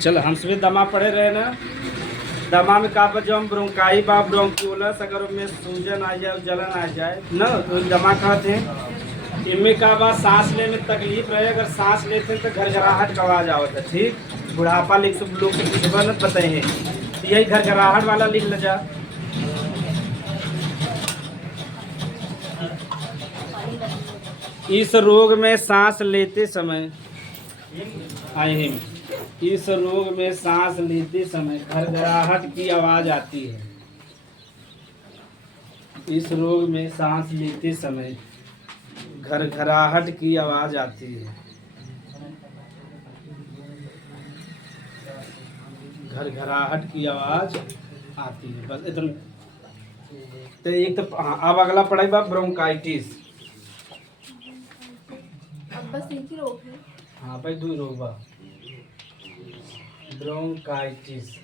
चलो हम सभी दमा पढ़े रहे ना। दमा में का जो हम ब्रोंकाई बा ब्रोंक्यूलस, अगर उसमें सूजन आ जाए जलन आ जाए ना तो दमा कहते हैं। इनमें का बा सांस लेने में तकलीफ रहे, अगर सांस लेते हैं तो घरघराहट का आवाज आवत है। ठीक, बुढ़ापा लिख सब लोग से पूछबा न बताए तो यही घरघराहट वाला लिख ले जा। इस रोग में सांस लेते समय इस रोग में सांस लेते समय घरघराहट की आवाज आती है। इस रोग में सांस लेते समय घरघराहट की आवाज आती है। घरघराहट की आवाज आती है, बस इतना। तो एक तो अब अगला पढ़ाई बा ब्रोंकाइटिस। अब बस एक ही रोग है। हाँ भाई, दो रोग बा ब्रोंकाइटिस।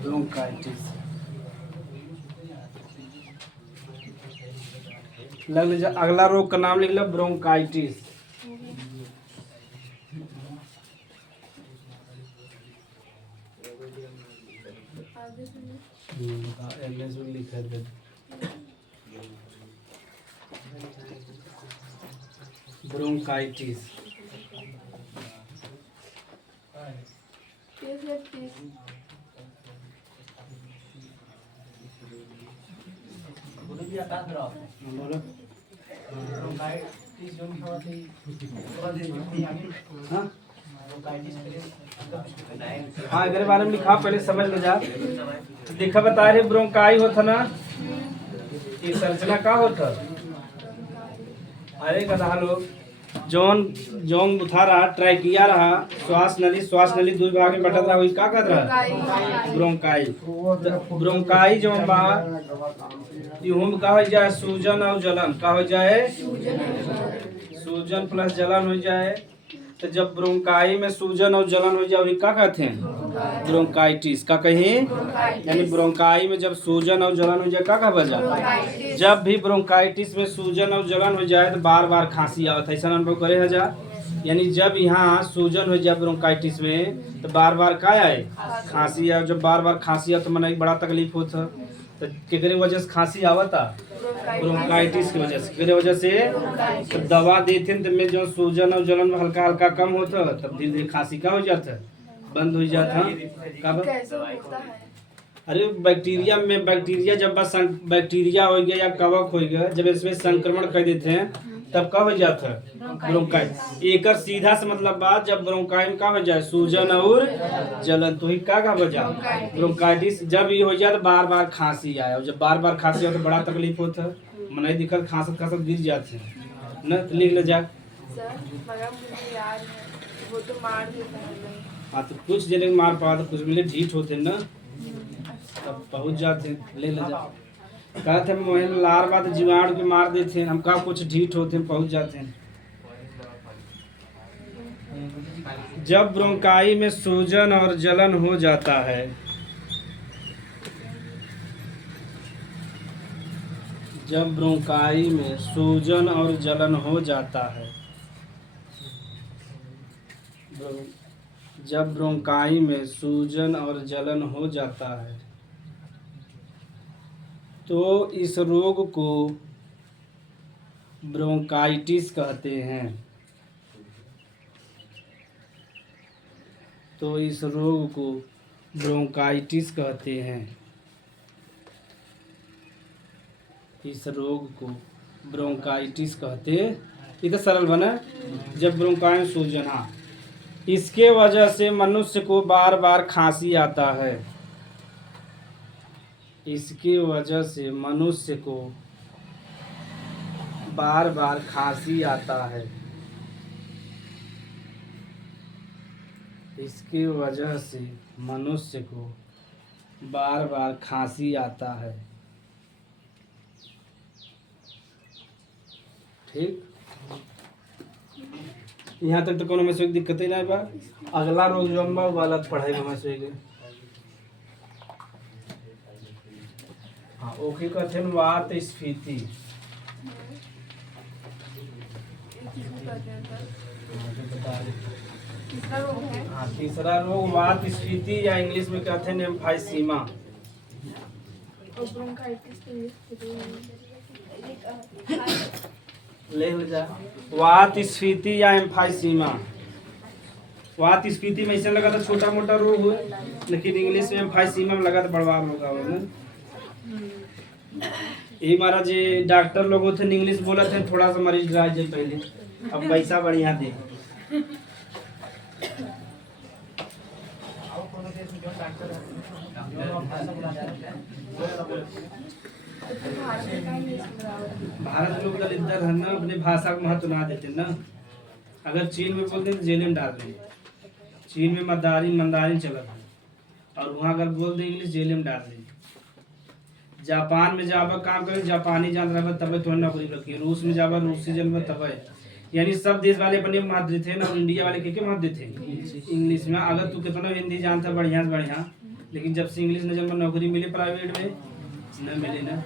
ब्रोंकाइटिस लग लीजिए। अगला रोग का नाम लिख लो, ब्रोंकाइटिस। आगे सुनिए। लिखा दे। ब्रोंकाइटिस बोलो। हाँ हाँ, अगर बारे में लिखा पहले समझ ले जा। देखा बता रहे ब्रोंकाई होता ना, ये संरचना का होता। अरे कथा लोग जौन जौन बुथा रहा, ट्रैकिया रहा, श्वास नली दो भाग में बटत रहा, वही का कहत रहा ब्रोंकाई। ब्रोंकाई जौन बा इहू में का हो जाए सूजन और जलन, का हो जाए सूजन प्लस जलन हो जाए। तो जब ब्रोंकाई में सूजन और जलन हो जाए क्या कहते हैं, ब्रोंकाइटिस का कहीं। यानी ब्रोंकाई में जब सूजन और जलन हो जाए क्या कहा जा। जब भी ब्रोंकाइटिस में सूजन और जलन हो जाए तो बार बार खांसी आवत है, ऐसा अनुभव करे है जा। यानी जब यहाँ सूजन हो जाए ब्रोंकाइटिस में तो बार बार क्या आए, खांसी आए। जब बार बार खांसी आए तो मन बड़ा तकलीफ होता। तो केकरे वजह से खांसी आवता, ब्रोंकाइटिस की वजह से तो दवा देते हैं तो में जो सूजन और जलन में हल्का हल्का कम होता, तब धीरे धीरे खांसी का हो जाता, बंद हो जाता। कब कैसे होता है? अरे बैक्टीरिया जब बस बैक्टीरिया हो गया या कवक हो गया, जब इसमें संक्रमण कर देते हैं तब क्या हो जाता है ब्रोंकाइटिस। एक सीधा से मतलब बात, जब ब्रोंकाई में क्या हो जाए सूजन और जलन तो ही क्या वजह ब्रोंकाइटिस। जब ये हो जाए तो बार बार खांसी आए, और जब बार बार खांसी आए तो बड़ा तकलीफ होता है, मन दिक्कत खांसत गिर जाते हैं न। तो लिख ले जा। सर मगर मुझे याद है, वो तो मार देता है। हाँ तो कुछ जने मार पा तो कुछ मिले ढीठ होते न, तब पहुँच जाते हैं। ले ले जा। कहते हैं मोहन लार बात जीवाणु के मार देते हैं, हम का कुछ ढीठ होते हैं पहुँच जाते हैं। जब ब्रोंकाई में सूजन और जलन हो जाता है, जब ब्रोंकाई में सूजन और जलन हो जाता है, जब ब्रोंकाई में सूजन और जलन हो जाता है तो इस रोग को ब्रोंकाइटिस कहते हैं। तो इस रोग को ब्रोंकाइटिस कहते हैं। इस रोग को ब्रोंकाइटिस कहते। ये तो सरल बना। जब ब्रोंकाई में सूजन, हाँ, इसके वजह से मनुष्य को बार बार खांसी आता है। इसकी वजह से मनुष्य को बार बार खांसी आता है। इसकी वजह से मनुष्य को बार बार खांसी आता है। ठीक, यहाँ तक तो कोनो में से दिक्कत ही नहीं बा। अगला रोग जो बा वो अलग पढ़ाई में से हाँ ओके कहते हैं वात स्फीति। किसको कहते हैं सर? बता दे। तीसरा रोग है हाँ, तीसरा रोग वात स्फीति या इंग्लिश में कहते हैं एम्फाइसीमा। और ब्रोंकाइटिस ले जा वात स्फीति या एम्फाइसीमा। वात स्फीति में ऐसा लगा था छोटा मोटा रोग हुआ, लेकिन इंग्लिश में एम्फाइसीमा में लगा था बड़वा रोग हुआ। ये महाराज जी डॉक्टर लोग थे इंग्लिश बोला थे, थोड़ा सा मरीज डरा जाए पहले, अब पैसा बढ़िया दे। भारत लोग दलित है ना, अपने भाषा को महत्व ना देते ना। अगर चीन में बोलते तो जेल में डाल देंगे। चीन में मंदारिन चला था, और वहाँ अगर बोल दे इंग्लिश जेल में डाल देंगे। जापान में जाबा काम करे जापानी जान रहा तब थोड़ा नौकरी रखी, रूस में जाबा रूसी जन तब। यानी सब देश वाले अपने महत्व थे ना, इंडिया वाले के महत्व थे इंग्लिश में। अगर तू कितना हिंदी जानता बढ़िया से बढ़िया, लेकिन जब से इंग्लिश ने जब नौकरी मिली प्राइवेट में न मिली ना।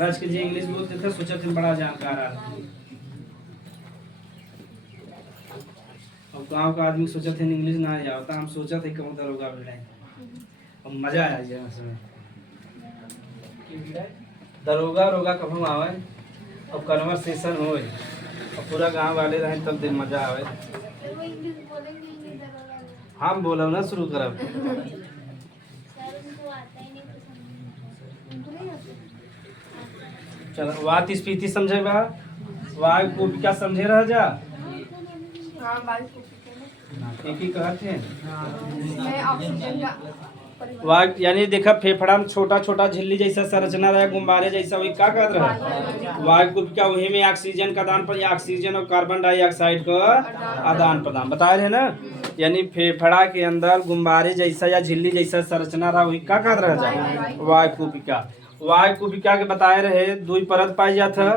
रज के जी इंग्लिश बोलते थे, सोचा थे बड़ा जानकार आदमी। और गांव का आदमी सोचा थे इंग्लिश ना आ जाता, हम सोचा थे कहूँ दरोगा बनाए, और मजा आ जाए उसमें। दरोगा रोगा कहूँ आवे और कन्वर्सेशन हो, और पूरा गांव वाले रहे तब दिन मजा आवे। हम बोलो ना शुरू करब। चलो वात स्फीति समझे बा, वायु को क्या समझे रह जा। हाँ बारिश को पीते हैं। एक ही कहते हैं मैं ऑक्सीजन का परिवहन। वायु यानी देखा फेफड़ा में छोटा छोटा झिल्ली जैसा संरचना रहा, गुब्बारे जैसा, वही क्या कहते रहे वायु को क्या, वही में ऑक्सीजन का आदान प्रदान, ऑक्सीजन और कार्बन डाइऑक्साइड का आदान प्रदान बताए रहे ना। यानी फेफड़ा के अंदर गुब्बारे जैसा या झिल्ली जैसा संरचना रहा, वही क्या कहते रह वायु कुपिका। वायु कुपिका के बताए रहे दुई परत पाई जाता,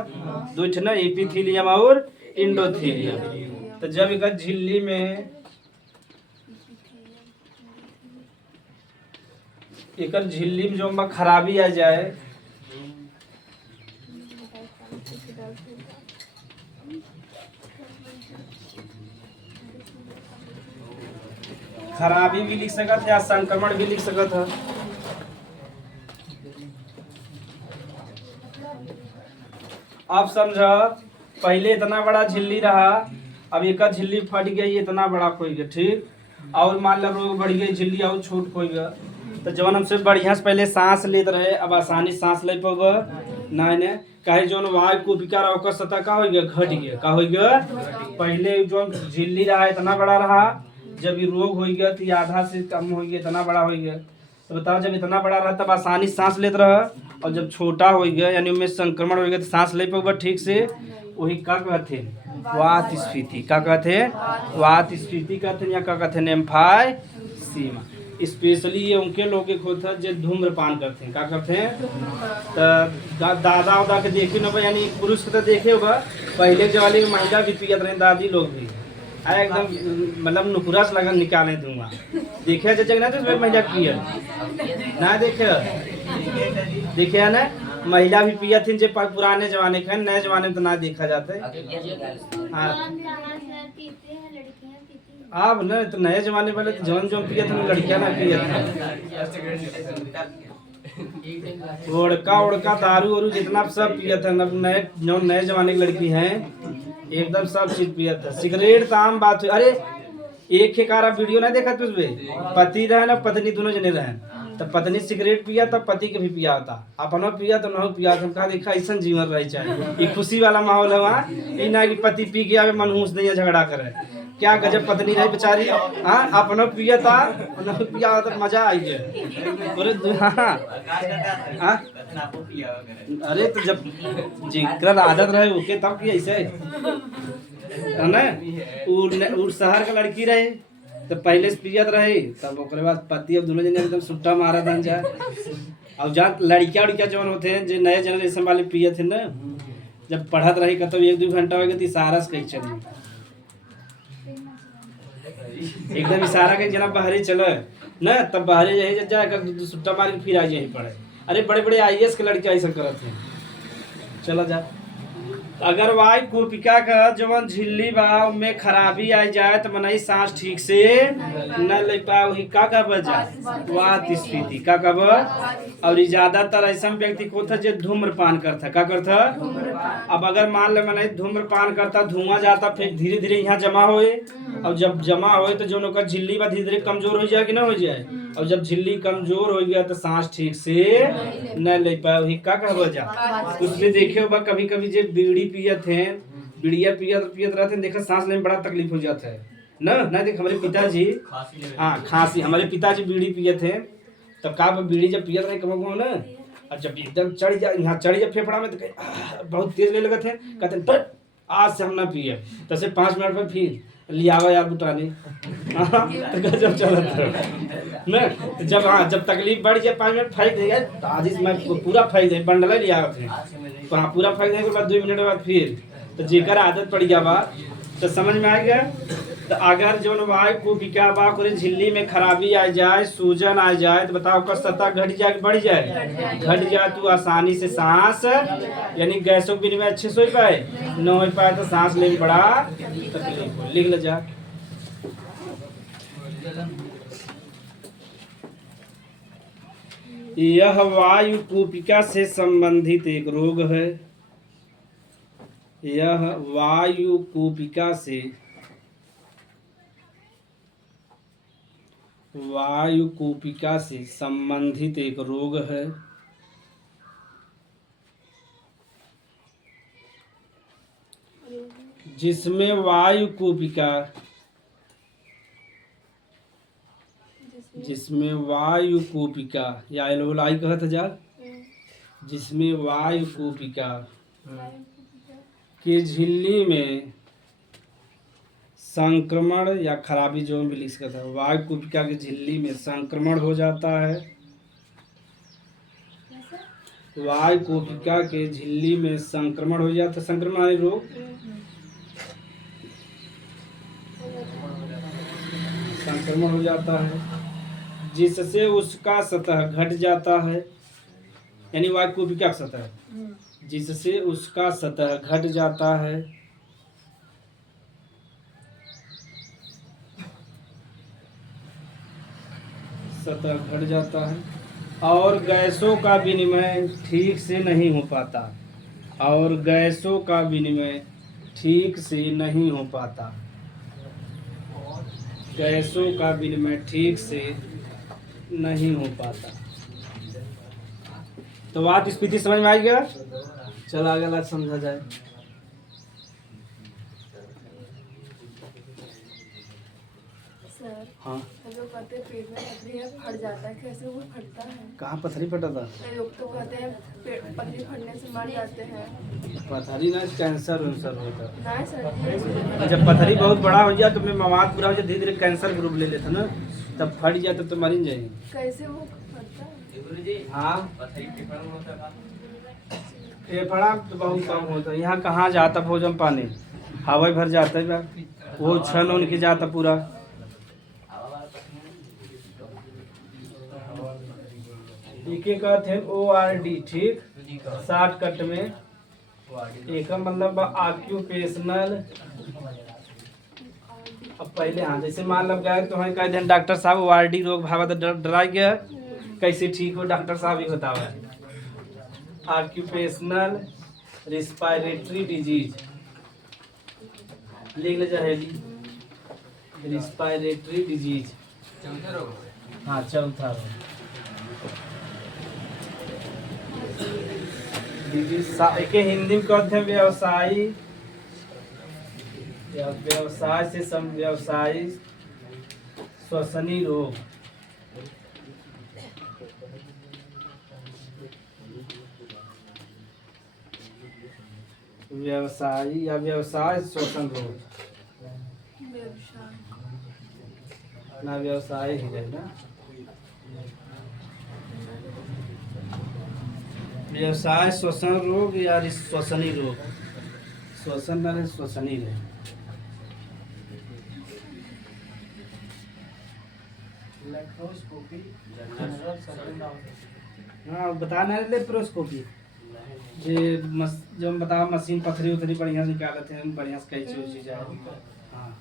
दुई ना एपिथेलियम और इंडोथेलियम। तो जब एक झिल्ली में एक झिल्ली में जो खराबी आ जाए, खराबी भी लिख सकत है या संक्रमण भी लिख सकत है। अब समझो पहले इतना बड़ा झिल्ली रहा, अब एक झिल्ली फट गई, इतना बड़ा खोई गया, ठीक। और मान लो रोग बढ़ गई, झिल्ली और छोट खोई गया, तो जवन हमसे बढ़िया से पहले सांस लेते रहे, अब आसानी सांस ले पाओगे नहीं ने। कहे जो वायु कुपिका रहा ओकर सतह का हो गया, घट गया। का हो गया, पहले जो झिल्ली रहा इतना बड़ा रहा, जब ये रोग हो गया तो आधा से कम हो गया, इतना बड़ा हो गया। तो बताओ जब इतना बड़ा रहा तब आसानी सांस लेते रहा, और जब छोटा हो गया यानी उनमें संक्रमण हो गया तो सांस ले पाओगे ठीक से। वही क्या कहते हैं वात स्फीति। क्या कहते हैं वात स्फीति कहते हैं, या क्या कहते हैं एम्फाइसीमा। स्पेशली ये उनके लोग के होता है जो धूम्रपान करते हैं। क्या करते हैं, तो दादा उदा के देखे ना, यानी पुरुष के तो देखे होगा, पहले के जमाने में महिला भी पियत रहे, दादी लोग भी एकदम मतलब नुकुरा से लगन निकाले धुआं देखे जगह ना, तो महिला पियत ना देखे है ना, महिला भी पियत थी जो पुराने जमाने के, नए जमाने में तो ना देखा जाता है। हाँ अब न तो नए जमाने वाले तो जौन जौन पियत थे लड़कियां ना पियत थे, उड़का दारू वारू जितना सब पियत है। नए जो नए जमाने की लड़की हैं एकदम सब चीज पियत है। सिगरेट तो आम बात है। अरे एक ही कारा वीडियो नहीं देखा तुझ पति रहे ना पत्नी दोनों जने रहे, तो पत्नी सिगरेट पिया तब पति के भी पिया था, अपना पिया तो न पिया। हम कहा देखा ऐसा जीवन रही चाहिए, ये खुशी वाला माहौल है वहाँ। ये ना कि पति पी के आवे मनहूस नहीं झगड़ा करे, क्या गजब पत्नी रही बेचारी। हाँ अपना पिया था न पिया तो मजा आई है पूरे। हाँ अरे तो जब जिक्र आदत रहे ओके तब की ऐसे है ना। उर शहर का लड़की रहे तो पहले से पियत रहे, तब ओकरे बाद पति अब दोनों जने एकदम सुट्टा मारा था जा। और जहाँ लड़कियाँ उड़कियाँ जौन होते हैं जो नए जनरेशन वाले पियत थे ना, जब पढ़त रही कतो 1-2 घंटा हो गया तो इशारा से कहीं चली, एकदम इशारा के जना बाहरे चलो ना, तब बाहरे जाए सुट्टा मार के फिर आ जाए पढ़े। अरे बड़े बड़े IAS के लड़के ऐसा करते हैं। चला जा। अगर वायु कोपिका का जवन झिल्ली बा में खराबी आ जाए तो मनई सांस ठीक से न ले पाए, वही का बजा वात स्फीति का कब। और ये ज्यादातर ऐसा व्यक्ति को था जो धूम्रपान करता का करता। अब अगर मान ले मनई धूम्रपान करता, धुआं जाता, फिर धीरे धीरे यहाँ जमा होए, और जब जमा होए तो जो उनका झिल्ली बा धीरे धीरे कमजोर हो जाए कि ना हो जाए। और जब झिल्ली कमजोर हो गया तो सांस ठीक से न ले पाए, वही का बजा। कुछ भी देखे होगा कभी कभी जो बीड़ी पियत है, बीड़िया पियत रहते हैं, देखा सांस लेने में बड़ा तकलीफ हो जाता है ना देख हमारे पिताजी, हाँ खांसी, हमारे पिताजी बीड़ी पियत है, तब का बीड़ी जब पियत रहे कब ना, और जब एकदम चढ़ जाए यहाँ चढ़ जाए फेफड़ा में तो बहुत तेज ले लगते हैं, कहते हैं आज से हम ना पिए, तो से 5 मिनट में फिर लियावा यार बुटाने तो गजब चलत ना। जब हाँ जब तकलीफ बढ़ जाए 5 मिनट फेंक देगा, तो आज इसमें पूरा फेंक दे बंडल लिया थे, तो हाँ पूरा फेंक देने के बाद 2 मिनट बाद फिर, तो जेकर आदत पड़ गया बा तो समझ में आ गया। तो अगर जो वायु कोपिका बा पूरी झिल्ली में खराबी आ जाए, सूजन आ जाए, तो बताओ का सतह घट जाए बढ़ जाए, घट जाए तो आसानी से सांस यानी गैसों के विनिमय अच्छे से हो पाए, न हो पाए तो सांस लेने बड़ा तकलीफ हो। लिख ले जा। यह वायु कोपिका से संबंधित एक रोग है। यह वायु कोपिका से संबंधित एक रोग है। जिसमें वायु कोपिका या एल्वोलाई कहत जा, जिसमें वायु कोपिका के झिल्ली में संक्रमण या खराबी जो भी लिख सकता है, वायु कोपिका की झिल्ली में संक्रमण हो जाता है। वायु कोपिका के झिल्ली में संक्रमण हो जाता है, संक्रमण रोग, संक्रमण हो जाता है, जिससे उसका सतह घट जाता है, यानी वायु कोपिका का सतह, जिससे उसका सतह घट जाता है। सतह घट जाता है और गैसों का विनिमय ठीक से नहीं हो पाता, और गैसों का विनिमय ठीक से नहीं हो पाता, गैसों का विनिमय ठीक से नहीं हो पाता। तो बात स्थिति समझ में आ गया। चला अगला समझा जाए। सर हाँ लोग कहते हैं पेट में पथरी है, फट जाता है, कैसे वो फटता है? कहाँ पथरी फटा था? लोग तो कहते हैं पथरी फटने से मर जाते हैं। पथरी ना कैंसर वैंसर होता है। ना सर, जब पथरी बहुत बड़ा हो जाए तो मैं मवाद पूरा हो जाए, धीरे धीरे कैंसर ग्रुप ले लेता ना, तब फट जाता तो मर ही जाएंगे। कैसे वो फटता है? हाँ फेफड़ा तो बहुत कम होता है, यहाँ कहाँ जाता भोजन पानी, हवा भर जाता है, वो छन उनके जाता पूरा। इके कहते हैं ORD, ठीक, शॉर्टकट में एक मतलब ऑक्यूपेशनल। अब पहले हाँ जैसे मान लो गए तो हमें कह दें डॉक्टर साहब ORD रोग भावा तो डरा गया, कैसे ठीक हो डॉक्टर साहब ही बतावा। ऑक्यूपेशनल रिस्पायरेटरी डिजीज लिख ले जाएगी, रिस्पायरेटरी डिजीज, हाँ चौथा डिजीज के हिंदी में कहते हैं व्यवसायी या व्यवसाय से व्यवसायी श्वसनी रोग। व्यवसायी या व्यवसाय श्वसन रोग ना, व्यवसाय ही है ना, व्यवसाय श्वसन रोग या श्वसनी रोग, श्वसन ना श्वसनी रहे। हाँ बताना है लेप्रोस्कोपी, जो हम बताओ मशीन पथरी उथरी बढ़िया से निकालते हैं, बढ़िया से कैची उची जाए। हाँ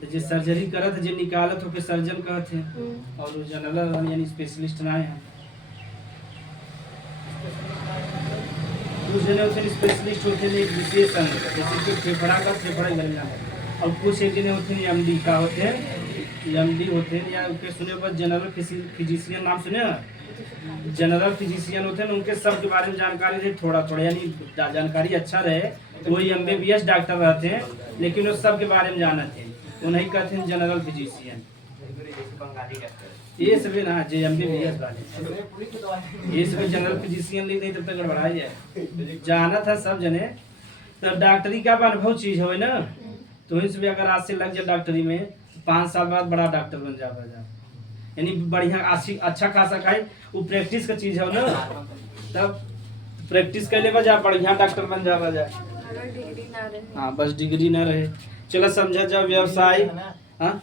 तो जो सर्जरी करत जो निकालत हो के सर्जन कहते हैं, और जनरल यानी स्पेशलिस्ट ना है। कुछ जने होते हैं स्पेशलिस्ट होते हैं एक विशेष अंग, जैसे कि फेफड़ा का फेफड़ा गलना है, और कुछ एक जने होते हैं एमडी का होते हैं, एमडी होते हैं या उनके सुने पर जनरल फिजिशियन नाम सुने हैं, जनरल फिजिशियन होते हैं, उनके सब के बारे में जानकारी रहे थोड़ा थोड़ा, यानी जानकारी अच्छा रहे तो वही MBBS डॉक्टर रहते हैं, लेकिन वो सब के बारे में जानते हैं, उन्हें कहते हैं जनरल फिजिशियन। ये सभी ना जो MBBS वाले ये सभी जनरल फिजिशियन लिख नहीं तब तक गड़बड़ा जाए, जाना था सब जने। तो डॉक्टरी का अनुभव चीज हो ना, तो इस भी अगर आज से लग जाए डॉक्टरी में 5 साल बाद बड़ा डॉक्टर बन जा, यानी बढ़िया अच्छा खासा खाए, वो प्रैक्टिस का चीज है ना, तब प्रैक्टिस कर ले बजा बढ़िया डॉक्टर बन जा। हाँ बस डिग्री ना रहे, चलो समझा जा व्यवसाय। हाँ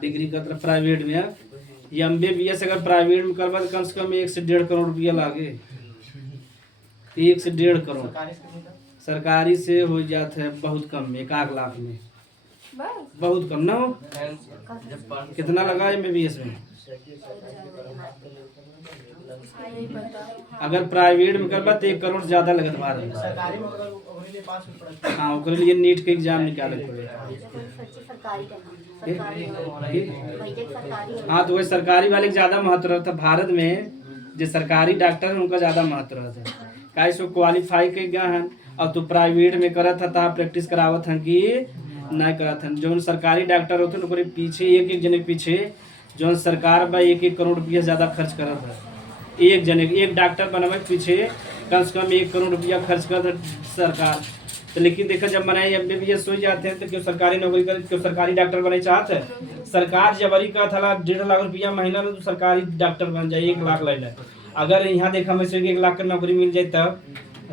डिग्री का प्राइवेट में MBBS अगर प्राइवेट में करवा तो कम से कम 1 से 1.5 करोड़ रुपया लागे, 1 से 1.5 करोड़। सरकारी से हो जाता है बहुत कम में, 1 लाख में बहुत कम ना हो। कितना लगा MBBS में? अगर प्राइवेट में करवा तो 1 करोड़ ज्यादा लगत बार। हाँ ओकरे लिए नीट के एग्जाम निकाले पड़ेगा। हाँ तो वही सरकारी वाले ज्यादा महत्व रहता भारत में, जो सरकारी डॉक्टर है उनका ज्यादा महत्व रहता है, काहे सो क्वालिफाई के गया है। और तो प्राइवेट में करत था प्रैक्टिस करावत हैं कि नहीं करत हैं। जो सरकारी डॉक्टर होते हैं उनके पीछे एक जने के पीछे जो सरकार बा 1 करोड़ रुपया ज्यादा खर्च करत है, एक जने एक डॉक्टर बनवे के पीछे कम से कम 1 करोड़ रुपया खर्च करत सरकार। तो लेकिन देखा जब मनाए MBBS हो जाते हैं तो क्यों सरकारी नौकरी करे, क्यों सरकारी डॉक्टर बने चाहते हैं। सरकार जबरी का था 1.5 लाख रुपया महीना तो सरकारी डॉक्टर बन जाए, 1 लाख ले ले। अगर यहाँ देखा मैं 1 लाख की नौकरी मिल जाए तब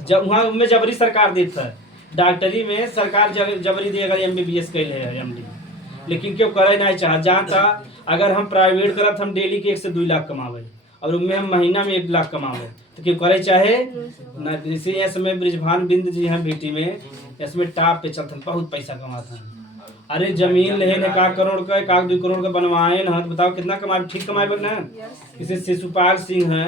जब वहाँ में जबरी सरकार देता है, डॉक्टरी में सरकार जबरी देगा MBBS कैले है MD, लेकिन क्यों करे नहीं चाह जानता। अगर हम प्राइवेट करत हम डेली के 1 से 2 लाख कमावे और उनमें हम महीना में 1 लाख कमावे तो क्यों करे चाहे ना। जैसे इसमें ब्रिजभान बिंद जी हैं बेटी में, इसमें टॉप पे चलते बहुत पैसा कमाते हैं। अरे जमीन ले 1 करोड़ का 1-2 करोड़ का बनवाए ना, तो बताओ कितना कमाए, ठीक कमाए बना। इसे शिशुपाल सिंह है,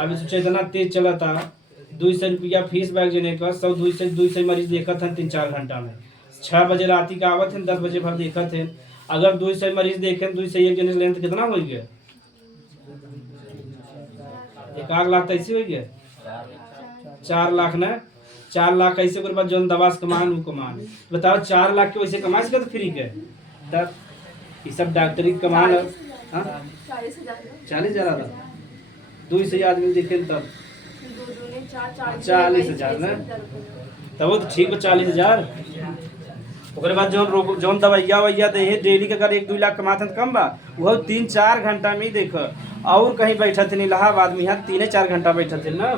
अभी सोचे इतना तेज चला था, 200 रुपया फीस बैग जने का, 200 मरीज देखा था 3-4 घंटा में। 6 बजे रात का आवत है, 10 बजे भर देखा थे। अगर 200 मरीज देखे 200 एक जने लें तो कितना हो गया? 1 लाख तो ऐसे हो गया, 4 लाख ना, 4 लाख ऐसे के बाद जो दवा से कमान वो कमान। बताओ 4 लाख के वैसे कमा सकते फ्री के, तब ये सब डॉक्टरी कमान 40,000 200 आदमी देखे तब 40,000 ना, तब वो तो ठीक हो 40,000। ओकरे बाद जो दवाइया वैया दे डेली के अगर 1-2 लाख कमाते तो कम बा, वो 3-4 घंटा में ही देख। और कहीं बैठा थे इलाहाबाद में, यहाँ 3-4 घंटा बैठा थे ना।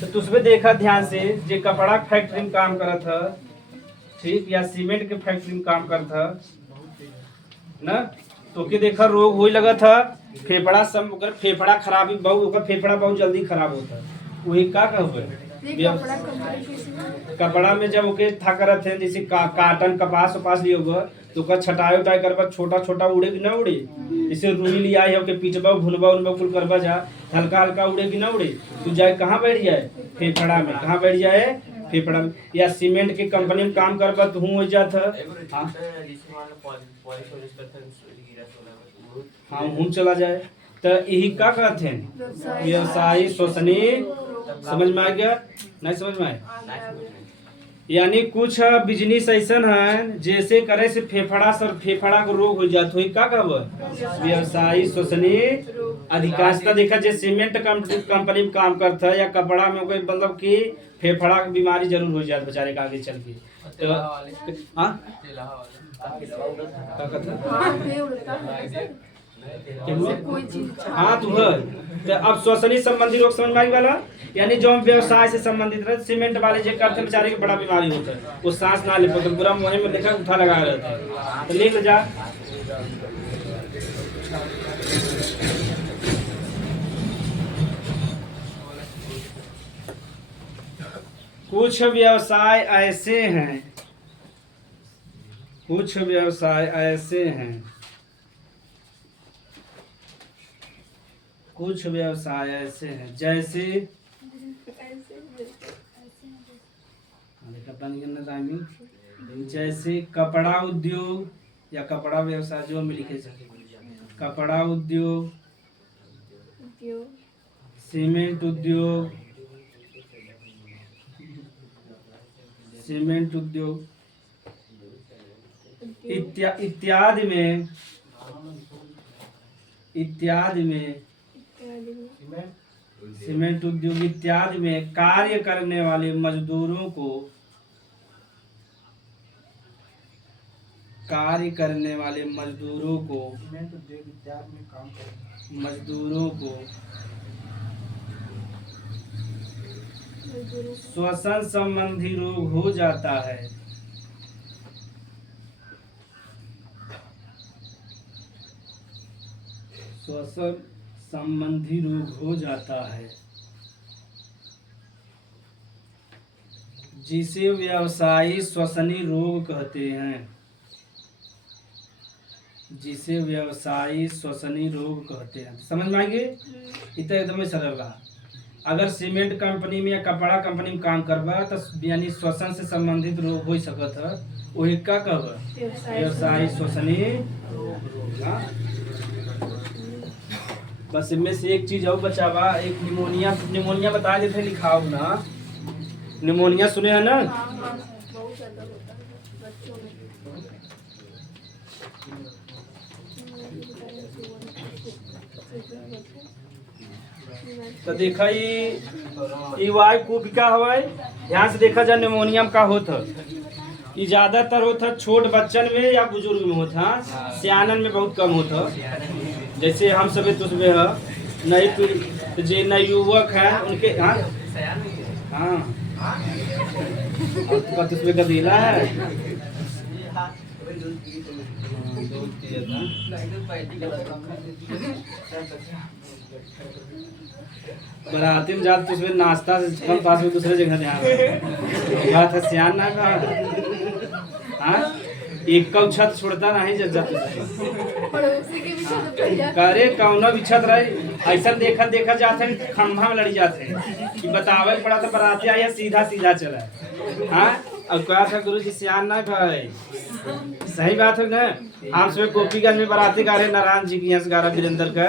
तो तुझमें देखा ध्यान से, जो कपड़ा फैक्ट्री में काम करा था ठीक, या सीमेंट के फैक्ट्री में काम कर था ना, तो के देखा रोग हो लगा था फेफड़ा सब, फेफड़ा खराबी बहुत, फेफड़ा बहुत जल्दी खराब होता है। वही का हुआ कपड़ा में जब ओके था करत है, जैसे काटन कपास वपास लिए होगा तो का छटाई उटाई करबा, छोटा छोटा उड़े कि ना उड़े। जैसे रूई लिया है के पीटबा भुनबा उनबा कुल करबा जा, हल्का हल्का उड़े कि ना उड़े। तू जाए कहाँ बैठ जाए? फेफड़ा में। कहाँ बैठ जाए? फेफड़ा में। या सीमेंट की कंपनी में काम करबा तो हूँ हो जाता। हाँ हूँ चला जाए। तो यही का कहते हैं व्यवसायी शोषणी। समझ में आ गया? नहीं समझ में आया? यानी कुछ बिजनेस ऐसा है जैसे करे से फेफड़ा को रोग हो जाता है, क्या कहब व्यवसायी शोषणी। अधिकांशतः देखा जैसे सीमेंट कंपनी में काम करता है या कपड़ा में कोई मतलब कि फेफड़ा की बीमारी जरूर हो जाती बेचारे का आगे चल के। तो हाँ तो अब श्वसनी संबंधी रोग समझ में वाला, यानी जो व्यवसाय से संबंधित रहे सीमेंट वाले जो करते बेचारे की बड़ा बीमारी होता है, वो सांस ना ले पाते, पूरा मुंह में देखा उठा लगा रहता है। तो लिख जा कुछ व्यवसाय ऐसे हैं, कुछ व्यवसाय ऐसे हैं, कुछ व्यवसाय ऐसे हैं जैसे देखा पानी के अंदर टाइमिंग, जैसे कपड़ा उद्योग या कपड़ा व्यवसाय जो में लिखे जाए, कपड़ा उद्योग, सीमेंट उद्योग, सीमेंट उद्योग इत्यादि में, इत्यादि में, सीमेंट उद्योग इत्यादि में कार्य करने वाले मजदूरों को, कार्य करने वाले मजदूरों को, मजदूरों को श्वसन संबंधी रोग हो जाता है, श्वसन संबंधी रोग हो जाता है, जिसे व्यवसायी श्वसनी रोग कहते हैं, जिसे व्यवसायी श्वसनी रोग कहते हैं। समझ में आएंगे? इतना एकदम ही सरल रहा। अगर सीमेंट कंपनी में या कपड़ा कंपनी में काम करबा तो यानी श्वसन से संबंधित रोग हो सकत है, वही का कहबा व्यवसायी श्वसनी रोग। हाँ? बस इनमें से एक चीज और बचावा, एक निमोनिया, निमोनिया बता देते लिखाओ ना, निमोनिया सुने हैं ना? बहुत ज्यादा होता है बच्चों में। तो देखा ये वायु कुपिका हवाई, ध्यान से देखा जाए निमोनियम का होता ये ज्यादातर होता छोट बच्चन में या बुजुर्ग में होता, सियानन में बहुत कम होता। जैसे हम सभी तुझमें है नई पीढ़ी जो नए युवक है उनके, हाँ हाँ और तुझमें गदीला है बराती में जाते उसमें नाश्ता से कम पास में दूसरे जगह ध्यान बात है सियान ना का। हाँ एक कौ छत छोड़ता नहीं जब जाते करे कौना भी छत रहे ऐसा देखा देखा जाते हैं खंभा में लड़ी जाते हैं कि बतावे पड़ा तो बराती आया सीधा सीधा चला। हाँ और कहा था गुरु जी सियान ना भाई, सही बात है ना। हम सुबह गोपीगंज में बराती गा रहे नारायण जी की यहाँ से गा रहा वीरेंद्र का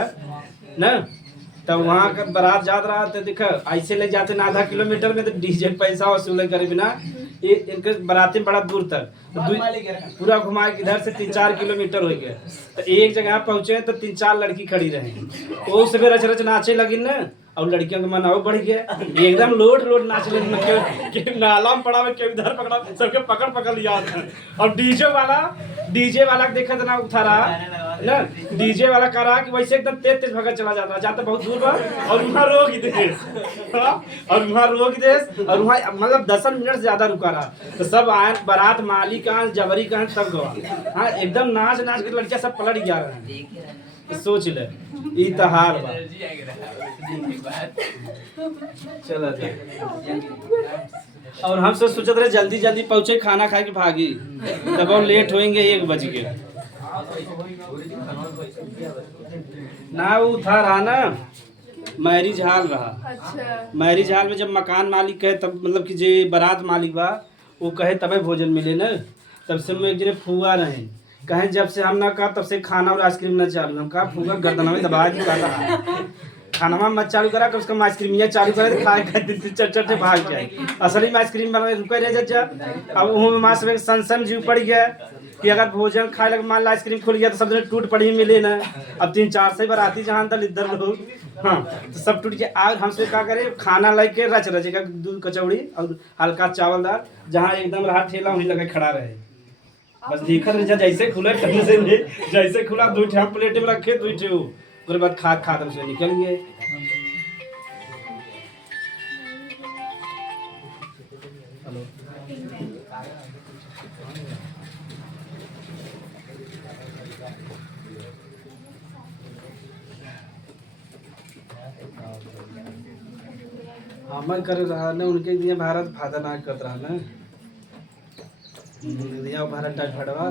ना, तब वहाँ का बारात जात रहा तो देखा ऐसे ले जाते ना आधा किलोमीटर में तो डीजे पैसा वसूल करे बिना इनके बाराती बड़ा दूर तक तो पूरा घुमा के इधर से 3-4 किलोमीटर हो गया। तो एक जगह पहुंचे तो 3-4 लड़की खड़ी रहे, वो सब रच रच नाचे लगी ना और लड़कियों का मन और बढ़ गया, एकदम लोट लोट नाचने लगे। नाला में पड़ा में क्यों इधर पकड़ा, सबके पकड़ पकड़ लिया। और डीजे वाला देखा था ना उठा रहा ना, डीजे वाला कह रहा कि वैसे एकदम तेज तेज भगत चला जाता, जाता बहुत दूर बा और वहाँ रोक देश, और वहाँ रोक देश और वहाँ मतलब 10 मिनट से ज्यादा रुका रहा। तो सब आए बारात माली का जबरी का सब गवा। हाँ एकदम नाच नाच के लड़कियां सब पलट गया रहे। तो सोच ले ई तहार बा। चला और हम सब सोचते रहे जल्दी जल्दी पहुंचे खाना खा के भागी, तब हम लेट होएंगे 1 बज के ना। वो था रहा ना मैरिज हॉल रहा। अच्छा। मैरिज हॉल में जब मकान मालिक कहे तब मतलब कि जे बारात मालिक बा वो कहे तबे भोजन मिले ना। तब से मैं एक जने फुआ रहे कहे जब से हम ना कहा तब से खाना और आइसक्रीम न चालू। हम कहा फुआ गर्दन में दबा दी खाना मत चालू करा, कम से कम आइसक्रीम या चालू करे तो खाए खाए चट भाग जाए। असली में आइसक्रीम बनाने रुके रह जा। अब वो माँ सब सन जीव पड़ गया कि अगर भोजन खाए लगे मान ला आइसक्रीम खुल गया तो सब जने टूट पड़ी मिले ना। अब 3-4 से बाराती जहाँ तक इधर लोग, हाँ तो सब टूट गया। आज हमसे क्या करे खाना लेके रच रचेगा दूध कचौड़ी और हल्का चावल दाल, जहाँ एकदम रहा ठेला वहीं लगे खड़ा रहे। बस देखा रह जैसे खुला जैसे खुला 2 हम प्लेट में रखे 2 उसके बाद खा से निकल गए। हाँ मैं कर रहा ना उनके दिया भारत फादर ना कर रहा ना दिया भारत टाइफाइडवा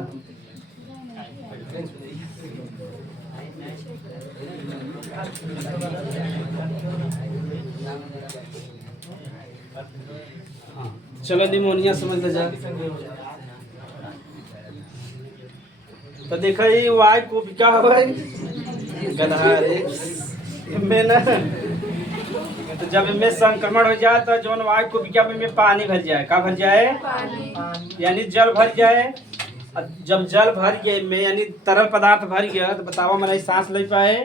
हाँ चलो निमोनिया समझ ले जा तो देखा ये वाई को क्या हुआ है गधा रे में ना तो जब इनमें संक्रमण हो जाए तो जोन वाई को क्या में पानी भर जाए का भर जाए यानी जल भर जाए जब जल भर गए में यानी तरल पदार्थ भर गया तो बताओ मैंने सांस ले पाए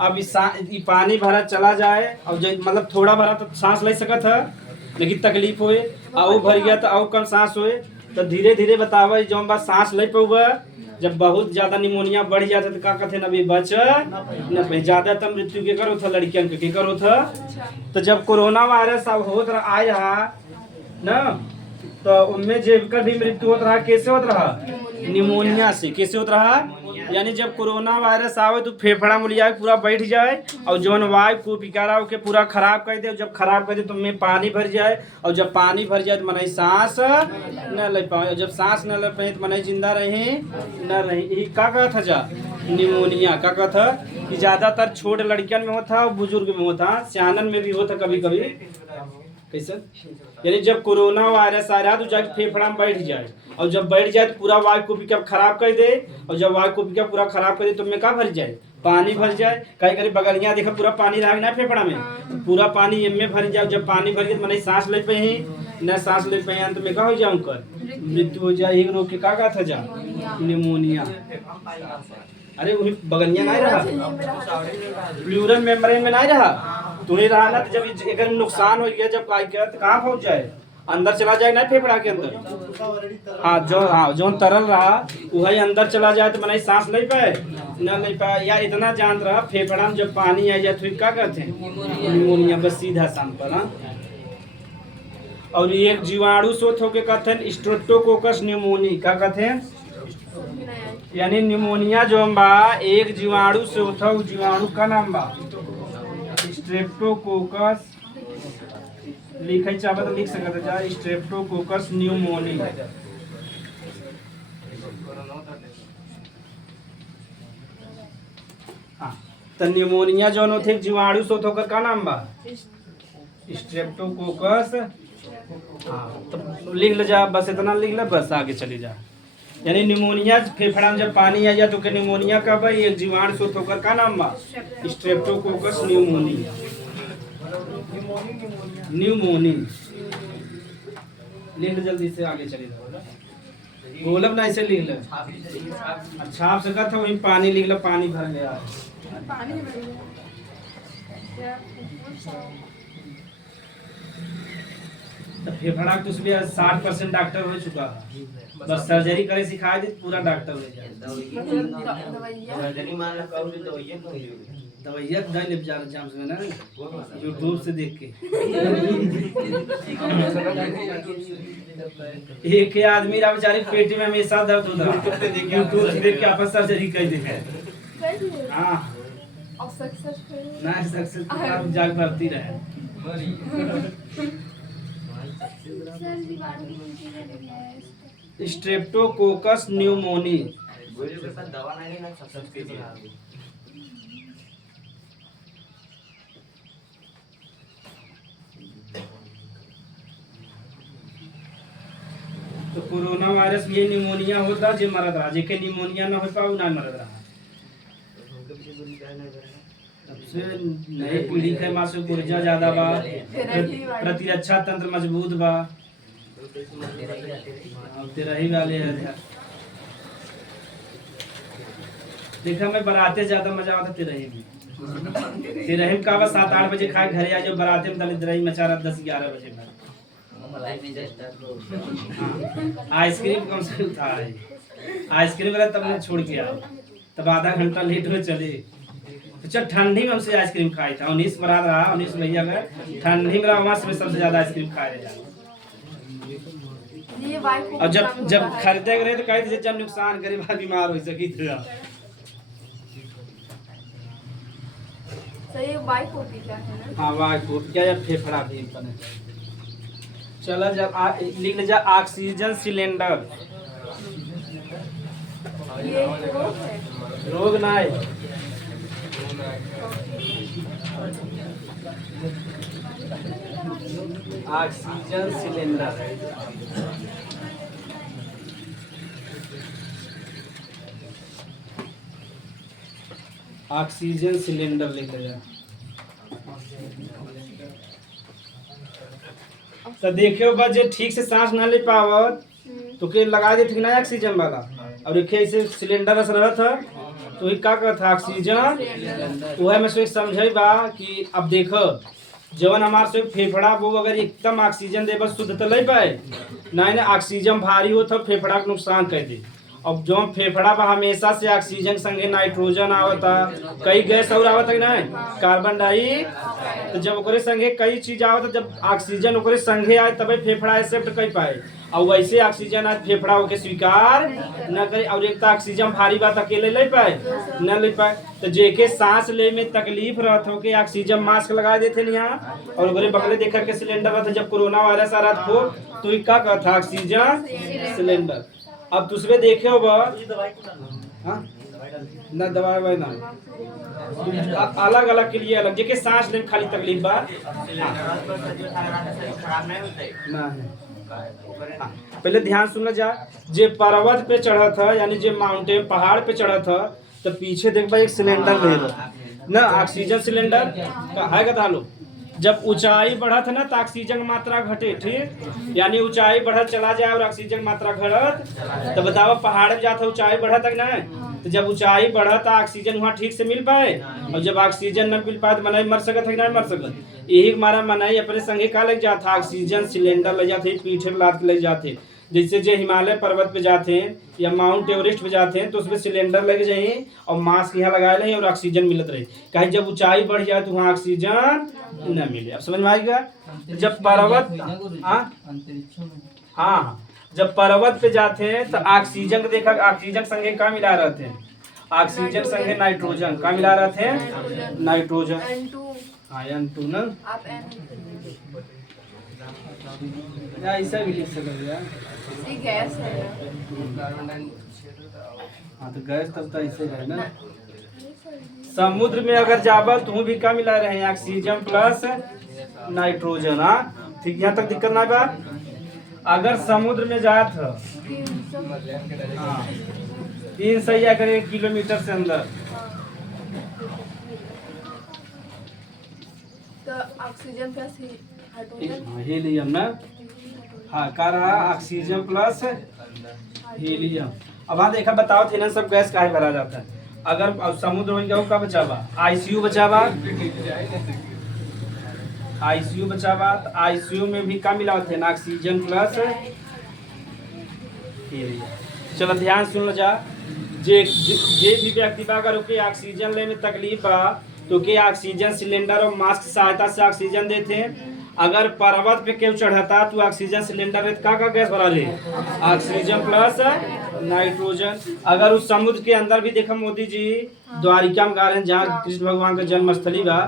अब ये पानी भरा चला जाए और मतलब थोड़ा भरा तो सांस ले सकत है लेकिन तकलीफ होए और भर गया तो और कम सांस होए तो धीरे धीरे बताओ जो बात सांस ले पाऊगा जब बहुत ज्यादा निमोनिया बढ़ जाता तो का कहते अभी बच न ज्यादातर मृत्यु के करो था लड़कियन के करो था तो जब कोरोना वायरस अब होत रहा आए रहा ना तो उनमें जेबकर भी मृत्यु होता रहा कैसे होता रहा निमोनिया से कैसे होता रहा यानी जब कोरोना वायरस आवे तो फेफड़ा मुलिया पूरा बैठ जाए और जौन वायु को पिकारा के पूरा खराब कर दे जब खराब कर दे तो में पानी भर जाए और जब पानी भर जाए तो मने सांस न ले पाए जब सांस न ले पाए तो मने जिंदा रहे न रहे यही का कहता जा निमोनिया का कहता कि ज्यादातर छोटे लड़कियन में होता और बुजुर्ग में होता सियानन में भी होता कभी कभी कैसे यानी जब कोरोना वायरस आ रहा तो जाके फेफड़ा में बैठ जाए और जब बैठ जाए तो पूरा वायु को पिकअप खराब कर दे और जब वायु को पिकअप पूरा खराब कर दे तो में का भर जाए पानी भर जाए कहीं कहीं बगलियां देखा पूरा पानी रहा ना फेफड़ा में तो पूरा पानी इनमें भर जाए जब पानी भर गया तो मैंने सांस ले पे ही न सांस ले पे अंत में का हो जाऊं कर मृत्यु हो जाए एक रोग के का था जा निमोनिया अरे वही बगलियां नहीं रहा प्लूरल मेम्ब्रेन में नहीं रहा तुम्हें रहा ना तो जब एक नुकसान हो गया जब तो कहाँ पहुंच जाए अंदर चला जाए ना फेफड़ा के अंदर हाँ जो तरल रहा वही अंदर चला जाए तो मैंने सांस ले पाए न ले पाए यार इतना जान रहा फेफड़ा में जब पानी आ जाए तो क्या कहते हैं निमोनिया बस सीधा सैंपल। और एक जीवाणु शोथ होके कहते हैं स्ट्रेप्टोकोकस न्यूमोनी क्या कहते हैं यानी निमोनिया जो बा एक जीवाणु से होता है जीवाणु का नाम बा स्ट्रेप्टोकोकस लिखे चाहे तो लिख सकते जा स्ट्रेप्टोकोकस न्यूमोनी। हाँ तो निमोनिया जो होते जीवाणु से होकर का नाम बा स्ट्रेप्टोकोकस। हाँ तो लिख ले जा बस इतना लिख ले बस आगे चली जा यानी निमोनिया फेफड़ा में जब पानी आ जाए तो निमोनिया का भाई एक जीवाणु से होकर का नाम बा स्ट्रेप्टोकोकस न्यूमोनी। न्यूमोनी लिख ले जल्दी से आगे चले जाओ गोलब ना ऐसे लिख ले अच्छा आप से कहता वही पानी लिख ले पानी भर गया तो फेफड़ा तो उसमें 60% डॉक्टर हो चुका है बस सर्जरी करे सिखा दे पूरा डॉक्टर हो जाए दवाइया दे ले बेचारा जाम से ना यूट्यूब से देख के एक आदमी रा बेचारे पेट में हमेशा दर्द होता है यूट्यूब से देख के आपन सर्जरी कर दे हां और सक्सेसफुल ना सक्सेसफुल आप जाग भरती रहे स्ट्रेप्टोकोकस न्यूमोनी दवा नहीं ना सबसे तो कोरोना वायरस ये निमोनिया होता जे मरद रहा जेके निमोनिया ना हो पाऊ ना मरद रहा सबसे नए पीढ़ी के मासे ऊर्जा ज्यादा बा प्रतिरक्षा तंत्र मजबूत बा तेरा ही वाले है देखा मैं बराते ज्यादा मजा आता तेरा ही भी तेरा ही का 7-8 बजे खाए घरे आ जाओ बराते में दलित रही मचा रहा 10-11 बजे आइसक्रीम कम से था आइसक्रीम वाला तब छोड़ के आओ तब आधा घंटा लेट हो चले तो चल ठंडी में हमसे आइसक्रीम खाई था 19 बरात रहा 19 भैया गए ठंडी में वहां से सबसे ज्यादा आइसक्रीम खा रहे और जब खरीदे गए तो कहे जब नुकसान करे बीमार हो सकी सही बाइक कॉपी का है ना। हाँ वाह क्या या फेफड़ा भी बने। चला जब लिख ले जा ऑक्सीजन सिलेंडर। ये रोग है। रोग ना है। Oxygen cylinder. ऑक्सीजन सिलेंडर लिख ले जा। तो देखियो बा जे ठीक से सांस ना ले पावत तो के लगा देते कि ना ऑक्सीजन वाला। और एक ऐसे सिलेंडर रस रहत है तो ये का कहता ऑक्सीजन वह में से समझे बा कि अब देखो जवन हमार से फेफड़ा वो अगर एकदम ऑक्सीजन दे बस शुद्ध तो ले पाए नहीं ना ऑक्सीजन भारी हो तो फेफड़ा के नुकसान कर दे। अब जो फेफड़ा बा हमेशा से ऑक्सीजन संगे नाइट्रोजन आवता कई गैस और आवता कि नहीं कार्बन डाई तो जब ओकरे संगे कई चीज आवता जब ऑक्सीजन ओकरे संगे आए तबे फेफड़ा एक्सेप्ट कर पाए और वैसे ऑक्सीजन आज फेफड़ा होके स्वीकार न करे और एक तो ऑक्सीजन भारी बात अकेले ले पाए न ले पाए तो जेके सांस ले में तकलीफ रहत हो के ऑक्सीजन मास्क लगा देते यहाँ और ओकरे बगले देख के सिलेंडर रहता जब कोरोना वायरस आ रहा हो तो ये क्या कहता ऑक्सीजन सिलेंडर। अब दूसरे देखे हो ना दवाई वाई ना अलग अलग के लिए अलग जेके सांस ले खाली तकलीफ बा ना है। पहले ध्यान सुन जा जे पर्वत पे चढ़ा था यानी जे माउंटेन पहाड़ पे चढ़ा था तो पीछे देखबा एक सिलेंडर ले ना ऑक्सीजन सिलेंडर है का लो जब ऊंचाई बढ़त है ना तो ऑक्सीजन की मात्रा घटे ठीक यानी ऊंचाई बढ़त चला जाए और ऑक्सीजन की मात्रा घटत तो बताओ पहाड़ में जाता ऊंचाई बढ़त तक ना तो जब ऊंचाई बढ़त ऑक्सीजन वहाँ ठीक से मिल पाए और जब ऑक्सीजन न मिल पाए तो मनाई मर सकत है कि नहीं मर सकत यही हमारा मनाई अपने संगे का लग जाता ऑक्सीजन सिलेंडर ले जाते पीछे लाद के ले जाते जैसे जो हिमालय पर्वत पे जाते हैं या माउंट एवरेस्ट पे जाते हैं तो उसमें सिलेंडर लग जाए और मास्क यहाँ लगाए रहे और ऑक्सीजन मिलत रहे कहीं जब ऊंचाई बढ़ जाए तो वहाँ ऑक्सीजन न मिले। अब समझ में आएगा जब पर्वत हाँ जब पर्वत पे जाते हैं तो ऑक्सीजन देखा ऑक्सीजन संगे क्या मिला रहते हैं ऑक्सीजन संगे नाइट्रोजन क्या मिला रहते हैं नाइट्रोजन हाँ N2 ना आप ऐसा भी लिख सकते यार ये गैस है हाँ तो गैस तब तो ऐसे है ना। समुद्र में अगर जाबल तो भी क्या मिला रहे हैं ऑक्सीजन प्लस नाइट्रोजन। हाँ ठीक यहाँ तक दिक्कत ना बा। अगर समुद्र में जात हाँ 300 या करे किलोमीटर से अंदर तो ऑक्सीजन प्लस हाइड्रोजन हीलियम ना हाँ का रहा ऑक्सीजन प्लस हीलियम। अब हाँ देखा बताओ थे ना सब गैस काहे भरा जाता है अगर अब समुद्र में जाओ का बचावा आईसीयू बचावा आईसीयू बचावा तो आईसीयू में भी क्या मिला होते हैं ऑक्सीजन प्लस हीलियम। चलो ध्यान सुन लो जा जे भी व्यक्ति बा अगर ओके ऑक्सीजन ले में तकलीफ बा तो के ऑक्सीजन सिलेंडर और मास्क सहायता से ऑक्सीजन देते हैं। अगर पर्वत पे क्यों चढ़ाता तो ऑक्सीजन सिलेंडर में का गैस भरा ले ऑक्सीजन प्लस नाइट्रोजन। अगर उस समुद्र के अंदर भी देखा मोदी जी द्वारिका में गा रहे हैं जहाँ कृष्ण भगवान का जन्म स्थली बा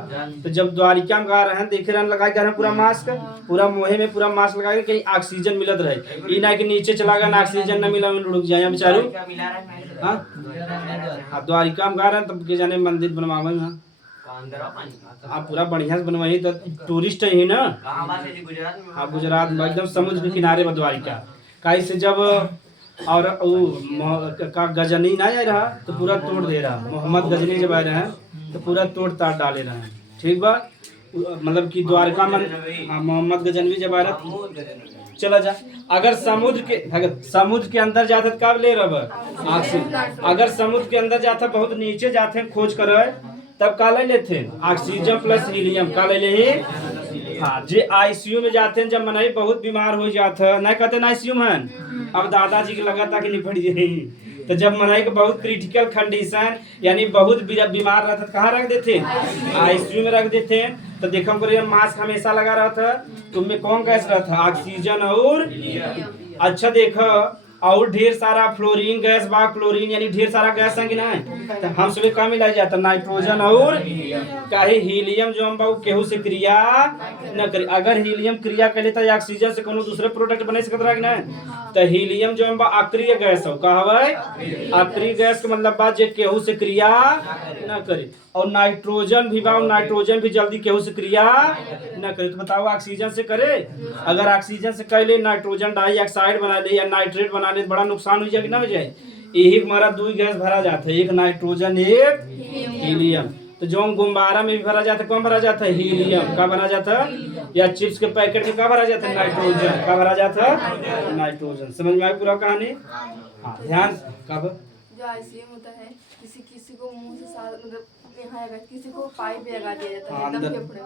तो जब द्वारिका में गा रहे हैं देखे रहे लगाए रहे पूरा मास्क पूरा मुँह में पूरा मास्क लगा कहीं ऑक्सीजन मिलत रहे ना कि नीचे चला गया ऑक्सीजन न मिला रुक जाए बेचारू। हाँ द्वारिका में गा रहे हैं तब के जाने मंदिर बनवावे में आप पूरा बढ़िया से बनवाई तो टूरिस्ट है ना हाँ गुजरात में एकदम समुद्र के किनारे द्वारिका कहीं से जब और का गजनी ना आ रहा तो पूरा तोड़ दे रहा मोहम्मद गजनी जब आ रहे हैं तो पूरा तोड़ ताड़ डाले रहे हैं ठीक बा मतलब कि द्वारका में हाँ मोहम्मद गजनवी जब आ रहा चला जा। अगर समुद्र के अंदर जाते तो कब ले रहा अगर समुद्र के अंदर जाता बहुत नीचे जाते हैं खोज कर तब का ले लेते ऑक्सीजन प्लस हीलियम का ले ले हाँ जे आईसीयू में जाते हैं जब मनाई बहुत बीमार हो जाता है नहीं कहते ना आईसीयू में अब दादाजी के लगा था कि निपट जाए तो जब मनाई को बहुत क्रिटिकल कंडीशन यानी बहुत बीमार रहता कहाँ रख देते आईसीयू में रख देते हैं तो देखो मास्क हमेशा लगा रहा था तो उनमें कौन गैस रहा था ऑक्सीजन और अच्छा देखो और ढेर सारा फ्लोरीन गैस बा, क्लोरीन यानी ढेर सारा गैस है कि ना। तो हम सभी का मिला जाता नाइट्रोजन और काहे हीलियम जो हम बाऊ केहू से क्रिया न करे। अगर हीलियम क्रिया करे तो ऑक्सीजन से कोनो दूसरे प्रोडक्ट बने सकत रहा कि ना। तो हीलियम जो हम बा अक्रिय गैस हो, का हवे अक्रिय गैस का मतलब बा जे केहू से क्रिया न करे। और नाइट्रोजन भी बा, नाइट्रोजन भी जल्दी केहू से क्रिया न करे। तो बताओ ऑक्सीजन से करे। अगर ऑक्सीजन से कैले नाइट्रोजन डाइऑक्साइड बना ले या नाइट्रेट बना ले, बड़ा नुकसान हो जाए कि ना हो जाए। यही हमारा दो गैस भरा जाता है, एक नाइट्रोजन एक हीलियम। तो जो हम गुब्बारा में भी भरा जाता है, कौन भरा जाता है हीलियम। का भरा जाता है या चिप्स के पैकेट में का भरा जाता है नाइट्रोजन। का भरा जाता है नाइट्रोजन। समझ में आई पूरा कहानी। हाँ ध्यान कब जो आईसीयू होता है, किसी को मुंह से सांस मतलब यहाँ अगर किसी को पाइप लगा दिया जाता है एकदम फेफड़े,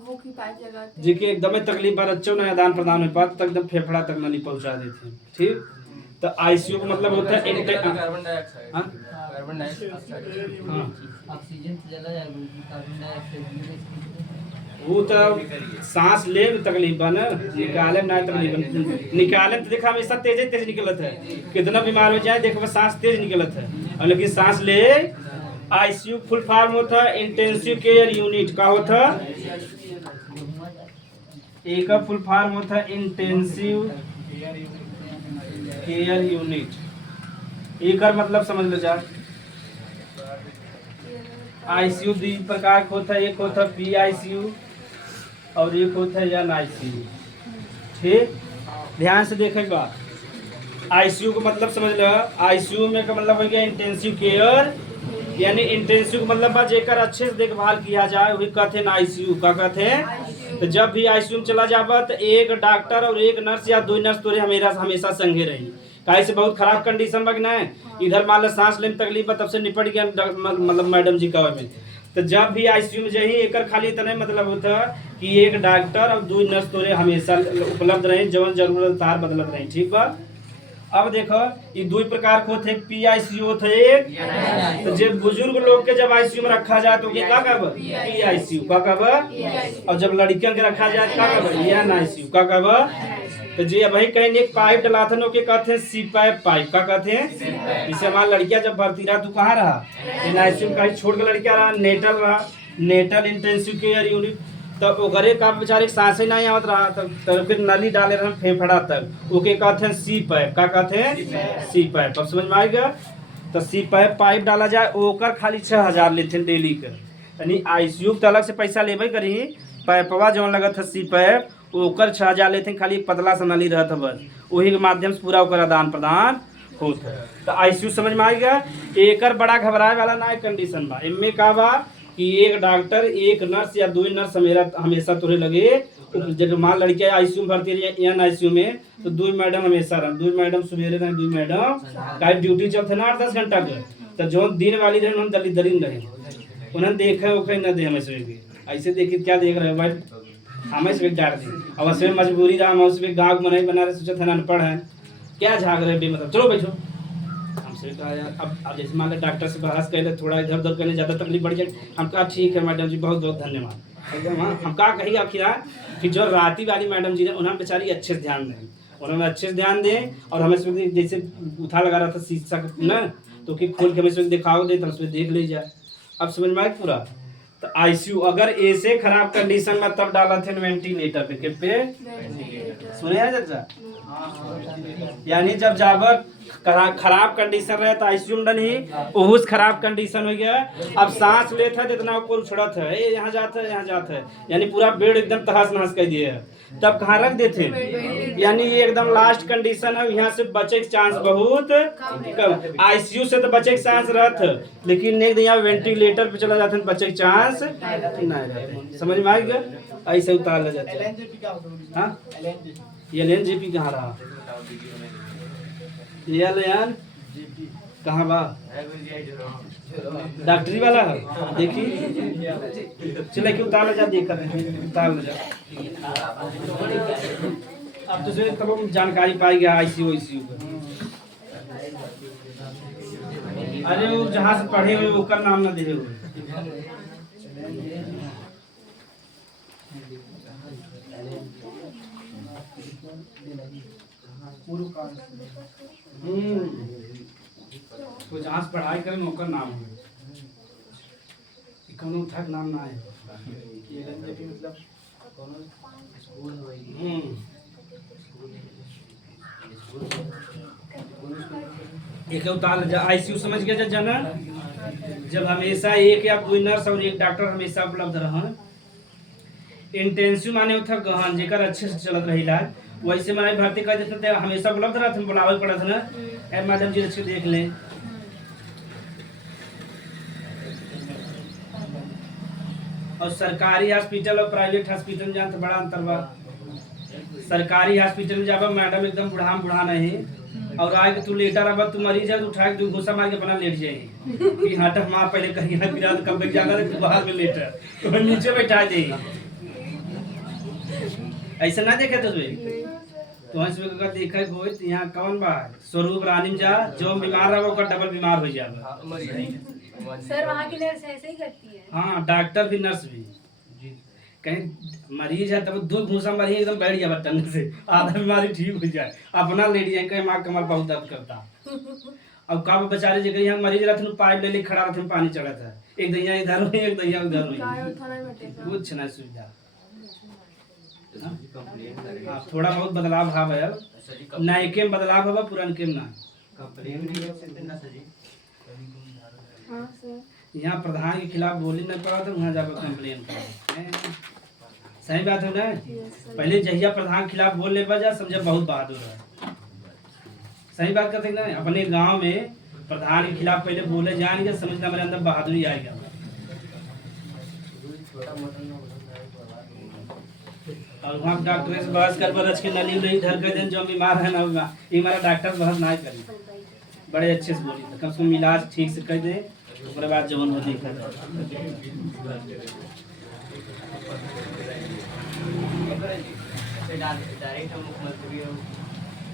वो की पाइप लगाते हैं जी के एकदम तकलीफ बार अच्छे ना आदान प्रदान में पात तक एकदम फेफड़ा तक नहीं पहुंचा देते हैं। ठीक। तो आईसीयू का मतलब होता है कार्बन डाइऑक्साइड, कार्बन डाइऑक्साइड। हाँ ऑक्सीजन से ज्यादा कार्बन डाइऑक्साइड वो तो सांस ले में तकलीफ बा ना, निकाले में ना तकलीफ बा। निकाले तो देखा हमेशा तेज तेज निकलत है, कितना बीमार हो जाए देखो सांस तेज निकलत है। और लेकिन सांस ले आईसीयू फुल फॉर्म होता है इंटेंसिव केयर यूनिट। का होता एक फुल फॉर्म होता है इंटेंसिव केयर यूनिट। एक मतलब समझ लो जाए आईसीयू दो प्रकार का होता है, एक होता है पीआईसीयू और एक होता है एन आईसीयू। ठीक। ध्यान से देखेगा आईसीयू का मतलब समझ लो। आईसीयू में का मतलब हो गया इंटेंसिव केयर, यानी इंटेंसिव का मतलब बा जेकर अच्छे से देखभाल किया जाए वही कहते हैं आईसीयू। का कहते हैं। तो जब भी आईसीयू में चला जाबा तो एक डॉक्टर और एक नर्स या दो नर्स तोरे हमेशा संगे रही। काहे से बहुत खराब कंडीशन बा ना, इधर मान लो सांस लेने में तकलीफ बा तब से निपट गया मतलब मैडम जी का में। तो जब भी आईसीयू में जाही एकर खाली इतना मतलब होता कि एक डॉक्टर और दो नर्स तोरे हमेशा उपलब्ध रहे, जवन जरूरत तार बदलत रहे। ठीक बा। अब देखो ये दो प्रकार को थे, पीआईसीयू होता है एक। तो जब बुजुर्ग लोग के जब आईसीयू में रखा जाए तो ये का कहब पीआईसीयू। का कहब। और जब लड़कियों के रखा जाए तो का कहब एनआईसीयू। का कहब। तो जी भाई कहीं एक पाइप डलाथन के कहते हैं सीपैप पाइप। का कहते हैं। जैसे हमारा लड़कियां जब भर्ती रहा तू कहाँ रहा एनआईसीयू में, कहीं छोड़ के लड़कियां रहा नेटल रहा, नेटल इंटेंसिव केयर यूनिट। तब ओकरे का बेचारे सांस ही नहीं आवत रहा, तब फिर नली डाले रहे फेफड़ा तक, ओके कहते हैं सी पैप। का कहते हैं सी पैप। अब समझ में आ गया। तो सी पैप पाइप डाला जाए ओकर खाली 6000 लेते हैं डेली का, यानी आईसीयू तो अलग से पैसा लेबे करी। पैपवा जो लगत है सी पैप ओकर 6000 लेते हैं, खाली पतला सा नली रहता बस, वही के माध्यम से पूरा ओकर आदान प्रदान होता है। तो आईसीयू समझ में आ गया। एकर बड़ा घबराए वाला ना कंडीशन बा। इनमें का बा कि एक डॉक्टर एक नर्स या दो नर्स हमेशा तोरे लगे। जब मान लड़कियां आईसीयू में भर्ती रही एन आईसीयू में तो दो मैडम हमेशा रहे, दो मैडम सवेरे रहे, दो मैडम का ड्यूटी चलते ना 8-10 घंटा के। तो जो दिन वाली रहे उन्होंने दली दरीन रहे, उन्होंने देखे उखे न दे हमें सुबह ऐसे देखिए क्या देख रहे हो भाई, हमें सुबह डांट दी। अब उसमें मजबूरी रहा, हम सुबह गाँव में नहीं बना रहे, सोचा था अनपढ़ है क्या झाग रहे बेमतलब, चलो बैठो। हमसे कहा यार अब जैसे मान लो डॉक्टर से बहस कर थोड़ा इधर उधर करने ज़्यादा तकलीफ बढ़ जाए। हम कहा ठीक है मैडम जी बहुत बहुत धन्यवाद एकदम। हाँ हम कहा कही आखिर कि जो राती वाली मैडम जी ने उन्होंने बेचारी अच्छे से ध्यान दें, उन्होंने अच्छे से ध्यान दें। और हमें सुबह जैसे उठा लगा रहा था शीशा ना तो कि खोल के हमें सुबह दिखाओ दे तो उसमें देख ले जाए। अब समझ में आए पूरा। तो आईसीयू अगर ऐसे खराब कंडीशन में तब डाला थे वेंटिलेटर पे सुने हैं चाचा, यानी जब जाबर खराब कंडीशन रहे तो आईसीयू में नहीं बहुत खराब कंडीशन हो गया। अब सांस लेता है जितना ऊपर उछड़त है यहाँ जाता है यहाँ जाता है, यानी पूरा बेड एकदम तहस नहस कर दिए है। तब कहाँ रख देते, यानी ये एकदम लास्ट कंडीशन है, यहाँ से बचे के चांस बहुत कम। आईसीयू से तो बचे के चांस रहते, लेकिन नहीं यहाँ वेंटिलेटर पे चला जाते बचे के चांस नहीं रहते। समझ में आ गया। ऐसे उतार ले जाते हैं। एलएनजेपी कहाँ रहा, यार कहाँ बा डॉक्टरी वाला है देखी चले क्यों उतार ले जा, देखा उतार ले जा। अब तो तब जानकारी पाई गया आईसीयू आईसीयू का। अरे वो जहाँ से पढ़े हुए उसका नाम ना दे हुए तो जहाँ से पढ़ाई करें ओकर नाम है कौनो थक नाम ना है मतलब कौनो स्कूल होई एक उतार आईसीयू समझ गया जना जब हमेशा एक या कोई नर्स और एक डॉक्टर हमेशा उपलब्ध रहन इंटेंसिव माने उठा गहन जेकर अच्छे से चलत रही इलाज वैसे माने भर्ती कर देते थे हमेशा उपलब्ध रहते बुलावल पड़त ना ए मैडम जी अच्छे देख लें और सरकारी हॉस्पिटल और प्राइवेट हॉस्पिटल में जानते बड़ा अंतर बा सरकारी हॉस्पिटल में जाबा मैडम एकदम बुढ़ा नहीं और आगे तू लेटर अब तू मरीज है तो उठा के तू घुसा मार के अपना लेट जाएगी कि हाँ टक माँ पहले कहीं ना फिर कब तक जाकर तू बाहर में लेटर तो नीचे बैठा देगी ऐसा ना देखे तो इसमें अगर देखा हो तो यहाँ कौन बा स्वरूप रानी में जा जो बीमार रहा वो डबल बीमार हो जाएगा सर वहाँ की नर्स ऐसे ही करती है हाँ डॉक्टर भी नर्स भी कहीं मरीज है तब दो घूसा मरीज एकदम बैठ जाए टन से आधा बीमारी ठीक हो जाए अपना लेडी है कहीं माँ कमर बहुत दर्द करता अब कब बेचारे जगह यहाँ मरीज रहते पाइप ले खड़ा रहते पानी चढ़ा था एक दैया इधर हुई एक दैया उधर हुई कुछ ना सुविधा थोड़ा बहुत बदलाव भाव है नयके में बदलाव होगा पुरानके में ना यहाँ प्रधान के खिलाफ बोली नहीं पड़ा तो वहाँ जाकर कंप्लेन कर सही बात है ना पहले जहिया प्रधान के खिलाफ बोल ले बजा समझे बहुत बहादुर है सही बात करते ना अपने गांव में प्रधान के खिलाफ पहले बोले जाएंगे समझना मेरे अंदर बहादुरी आएगा और वहाँ डॉक्टर से बहस कर बरस के नली नहीं धर कर दें जो बीमार है ना ये हमारा डॉक्टर बहस ना करें बड़े अच्छे से बोली कम से कम इलाज ठीक से कर दें उसके बाद जवन हो देखा डायरेक्ट हम मुख्यमंत्री और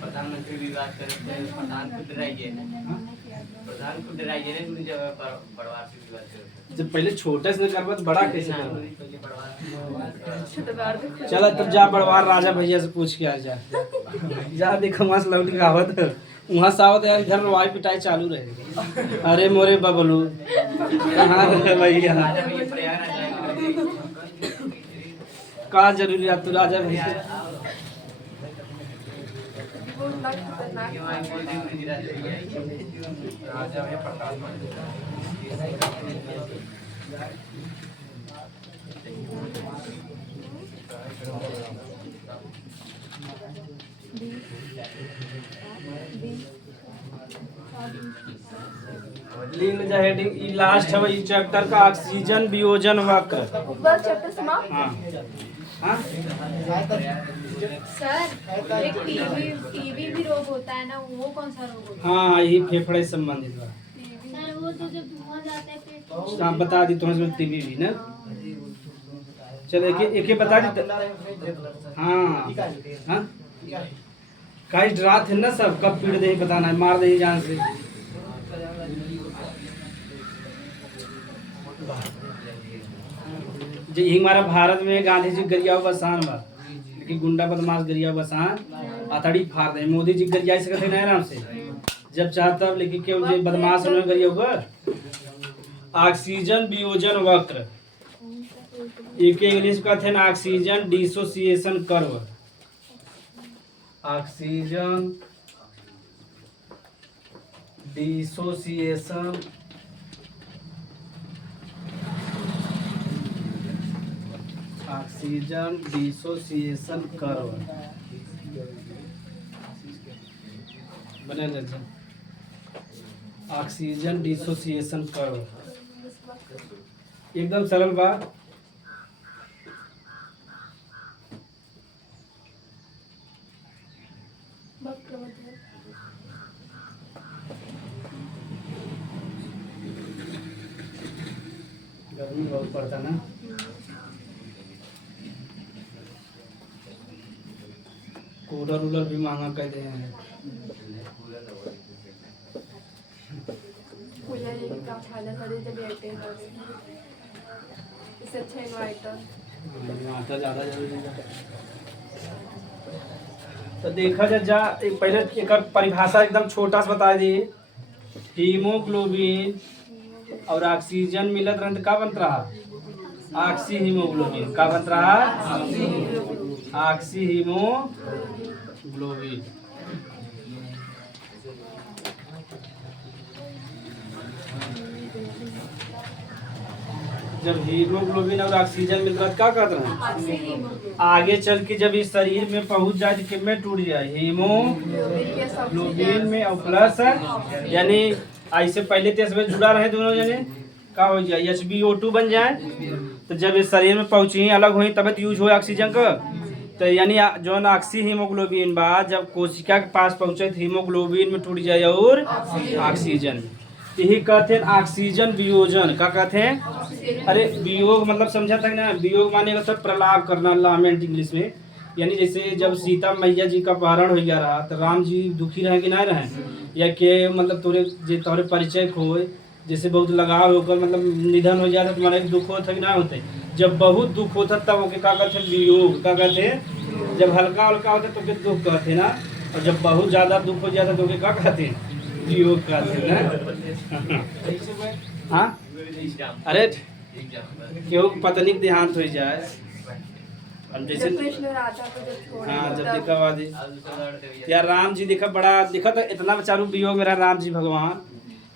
प्रधानमंत्री भी बात करते हैं प्रधान खुद डराइए प्रधान खुद डराइए ना दूसरी जगह पर परिवार से भी बात करते हैं जब पहले छोटे से करबा तो बड़ा कैसे चल तब जा बड़वार राजा भैया से पूछ के आ जा देखो वहाँ से लौट के आवत वहाँ से आवत यार घर में वाई पिटाई चालू रहे अरे मोरे बबलू कहाँ रहे भैया का जरूरी तू राजा भैया हेडिंग लास्ट है इस चैप्टर का ऑक्सीजन वियोजन वक्र चैप्टर समाप्त हाँ हाँ सर एक टीबी भी रोग होता है ना वो कौन सा रोग होता हाँ यही फेफड़े से संबंधित बा है वो तो जब धुआं जाता है पेट आप बता दी तुम्हें टीबी भी ना चल एक बता दी हाँ हाँ का डरात है ना सब कब पीड़ दे बताना है मार दे जान से जो हमारा भारत में गांधी जी गरिया बसान बा लेकिन गुंडा बदमाश गरिया बसान अतड़ी फाड़ दे मोदी जी गरिया सकते नहीं आराम से जब चाहता लेकिन क्यों जो बदमाश उन्होंने गरिया होगा ऑक्सीजन वियोजन वक्र एक इंग्लिश का थे ना oxygen dissociation curve oxygen dissociation oxygen dissociation curve बने रहते ऑक्सीजन डिसोसिएशन कर्व एकदम सरल बात गर्मी बहुत पड़ता ना कूलर वूलर भी महंगा कर दे हैं कूलर ये भी काम उठाना पड़े जब एयरटेल इससे अच्छा इन्वर्टर आटा ज़्यादा जरूरी है। तो देखा जा एक पहले एक परिभाषा एकदम छोटा सा बता दी। हीमोग्लोबिन और ऑक्सीजन मिलत रहे तो का बनत रहा ऑक्सी हीमोग्लोबिन। का बनत रहा ऑक्सी हीमोग्लोबिन। जब हीमोग्लोबिन और ऑक्सीजन मिल रहा क्या कहते हैं आगे चल के जब इस शरीर में पहुंच जाए तो किसमें टूट जाए हीमोग्लोबिन में और प्लस यानी ऐसे पहले तो इसमें जुड़ा रहे दोनों जने का हो जाए HBO2 बन जाए। तो जब इस शरीर में पहुंची अलग हुई तब यूज हो ऑक्सीजन का। तो यानी जो ऑक्सी हीमोग्लोबिन बाद जब कोशिका के पास पहुंचे तो हीमोग्लोबिन में टूट जाए और ऑक्सीजन। यही कहते हैं ऑक्सीजन वियोजन। का कहते हैं अरे वियोग मतलब समझा था ना। वियोग माने का सब प्रलाप करना लामेंट इंग्लिश में। यानी जैसे जब सीता मैया जी का अपहरण हो गया रहा तो राम जी दुखी रहे कि नहीं रहे या के मतलब तोरे परिचय खोए जैसे बहुत लगाव होकर मतलब निधन हो जाता तो तुम्हारा दुख होता कि ना होते। जब बहुत दुख होता तब ओके का कहते वियोग। का कहते जब हल्का हल्का होता तो फिर दुख कहते ना और जब बहुत ज़्यादा दुख हो जाता तो ओके का कहते वियोग कहते ना। हाँ अरे क्यों पत्नी के देहांत हो जाए अब जैसे हाँ जब देखा वादी यार राम जी देखा बड़ा देखा तो इतना बेचारू वियोग मेरा राम जी भगवान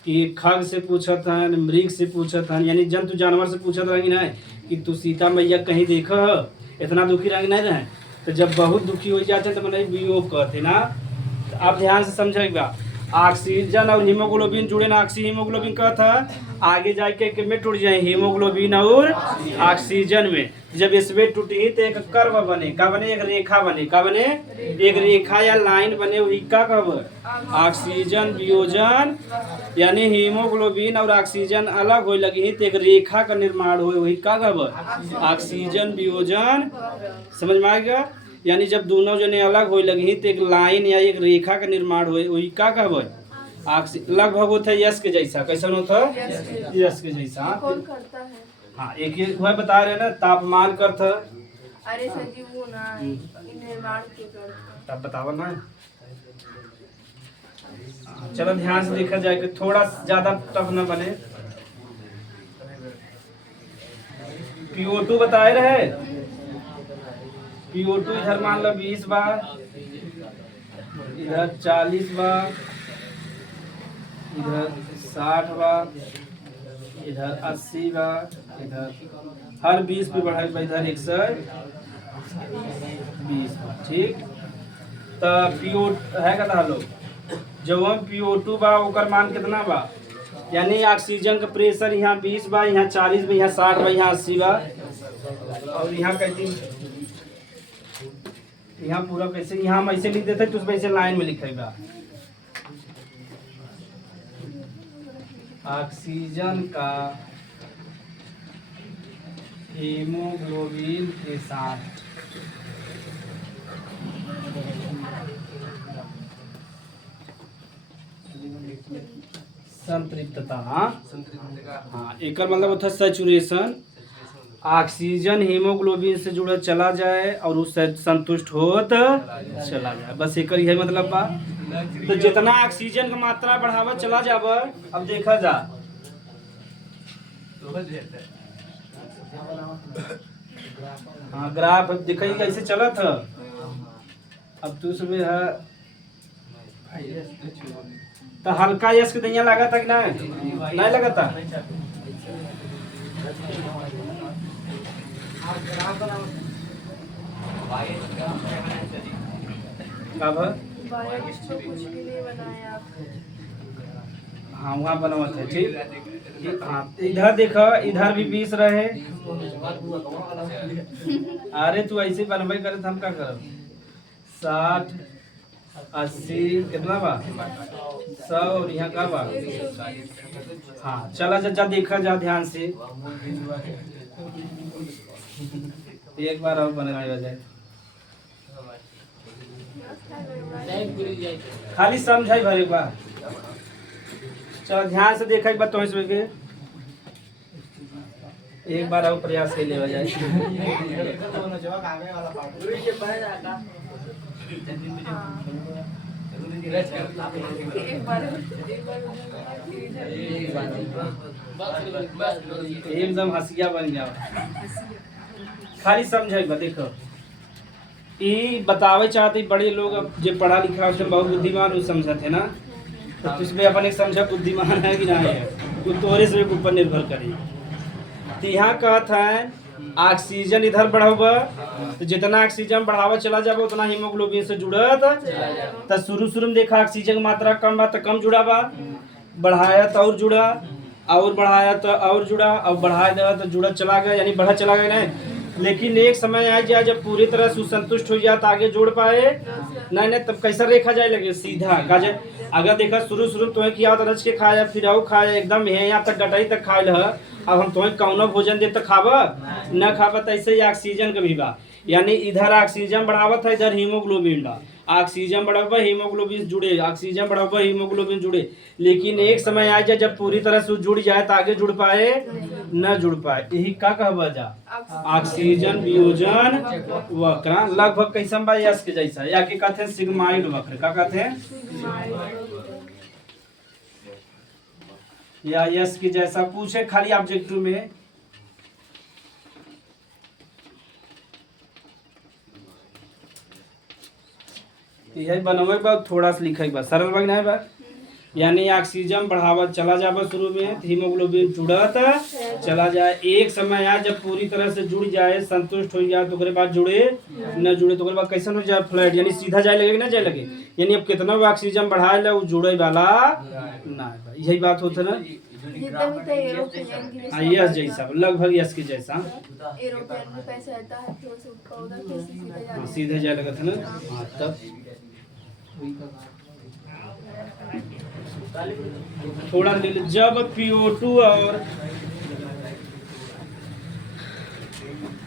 कि खग से पूछत हन मृग से पूछत हन यानी जंतु जानवर से पूछत रही ना कि तू सीता मैया कहीं देखा इतना दुखी रही नहीं रहे। तो जब बहुत दुखी हो जाते तो मैंने वियोग कहते ना। तो आप ध्यान से समझेगा ऑक्सीजन और हीमोग्लोबिन जुड़े ना ऑक्सी हीमोग्लोबिन का था आगे जाके में टूट जाए हीमोग्लोबिन और ऑक्सीजन में। जब इसमें टूटी तो एक कर्व बने का बने एक रेखा बने का बने एक रेखा या लाइन बने वही का कब ऑक्सीजन वियोजन यानी हीमोग्लोबिन और ऑक्सीजन अलग हो लगी तो एक रेखा का निर्माण हो वही का कब ऑक्सीजन वियोजन। समझ में आ गया। यानी जब दोनों जने अलग हो लगी तो एक लाइन या एक रेखा का निर्माण हो वही का कहब लगभग होता है यश के जैसा। कैसा होता है यश के जैसा। कौन करता है हाँ एक ये वह बता रहे ना तापमान करत। अरे सजीव वो ना निर्माण के करता तब बतावा ना। चलो ध्यान से देखा जाए कि थोड़ा ज्यादा टफ न बने। PO2 बताए रहे PO2 इधर मान लो 20 बार इधर 40 बार इधर 60 बार इधर 80 बार इधर हर 20 पे बढ़ाए इधर 120 बार। ठीक तो PO है का लोग जब हम PO2 बा ओकर मान कितना बा यानी ऑक्सीजन का प्रेशर यहाँ 20 बा यहाँ 40 बा यहाँ 60 बा यहाँ 80 बा और यहाँ कहती यहाँ पूरा कैसे यहाँ हम ऐसे लिख देते तो उसमें ऐसे लाइन में लिखेगा ऑक्सीजन का हीमोग्लोबिन के साथ संतृप्तता। हाँ एक मतलब होता है सैचुरेशन। ऑक्सीजन हीमोग्लोबिन से जुड़ा चला जाए और उससे संतुष्ट होत चला जाए बस एक ही मतलब बा। तो जितना ऑक्सीजन का मात्रा बढ़ावा चला जाब अब देखा जा हाँ ग्राफ अब देखा कैसे चला था। अब तू सुबह है तो हल्का यश के दैया लगा था कि नहीं लगा था। कब कुछ भी नहीं बनाया हाँ वहाँ बनवा था। ठीक हाँ इधर देखो इधर भी 20 रहे। अरे तू ऐसे बनवाई करे तो हम क्या करब 60 80 कितना बा 100 और यहाँ का बा हाँ चला जा देखा जा ध्यान से एक बार और बनवाया जाए खाली समझाई भर एक बार। चलो ध्यान से देखा एक बार तो इसमें के एक बार और प्रयास के ले जाए। एक बार एकदम हंसिया बन गया। खाली समझेगा देखो ई बतावे चाहते बड़े लोग अब जो पढ़ा लिखा उसमें बहुत बुद्धिमान वो समझते है ना, तो तुझमें अपन एक समझा बुद्धिमान है कि नहीं है वो तोरे से ऊपर निर्भर करी। तो यहाँ कहता है ऑक्सीजन इधर बढ़ावा, तो जितना ऑक्सीजन बढ़ावा चला जाए उतना हीमोग्लोबिन से जुड़त। तो शुरू में देखा ऑक्सीजन की मात्रा कम बा तो कम जुड़ा बा, बढ़ाया तो और जुड़ा, और बढ़ाया तो और जुड़ा, और बढ़ाया दिया तो जुड़ा चला गया, यानी बढ़ा चला गया नहीं। लेकिन एक समय आ जाए जब पूरी तरह सुसंतुष्ट हो जाए तो आगे जोड़ पाए नहीं, तब कैसा रेखा जाए लगे सीधा काजे। अगर देखा शुरू तुम्हें किया तो रच के खाया, फिर आओ खाया, एकदम है यहाँ तक डटाई तक खाए ल। अब हम तुम्हें कौनो भोजन दे तो खावा न खावा, तो ऐसे ही ऑक्सीजन का भी बा, यानी इधर ऑक्सीजन बढ़ावत है, इधर हीमोग्लोबिन बा। ऑक्सीजन बढ़ावा हीमोग्लोबिन जुड़े, ऑक्सीजन बढ़ावा हीमोग्लोबिन जुड़े। लेकिन एक समय आ जाए जब पूरी तरह से जुड़ जाए तो आगे जुड़ पाए न जुड़ पाए, यही का कहबा जा ऑक्सीजन वियोजन वक्र। लगभग कैसन बा यस के जैसा, या के कहते हैं सिग्माइड वक्र। का कहते हैं या यस के जैसा पूछे खाली ऑब्जेक्टिव में। यही बनवे बा थोड़ा सा लिखे बा, सरल बा नहीं बा। यानी ऑक्सीजन बढ़ावा चला जाए शुरू में, हीमोग्लोबिन जुड़त चला जाए, एक समय आ जब पूरी तरह से जुड़ जाए, संतुष्ट हो जाए, तो बाद जुड़े न जुड़े तो बाद कैसन हो जाए फ्लैट, यानी सीधा जाए लगे ना जाए लगे। यानी अब कितना भी ऑक्सीजन बढ़ाए ले वो जुड़े वाला ना, यही बात होता है ना। यस जैसा, लगभग यस के जैसा एरोप्लेन में कैसे रहता है, फिर से पौधा कैसे सीधा जाता है। सीधे जाए लगा था ना। हाँ तब थोड़ा जब PO2 और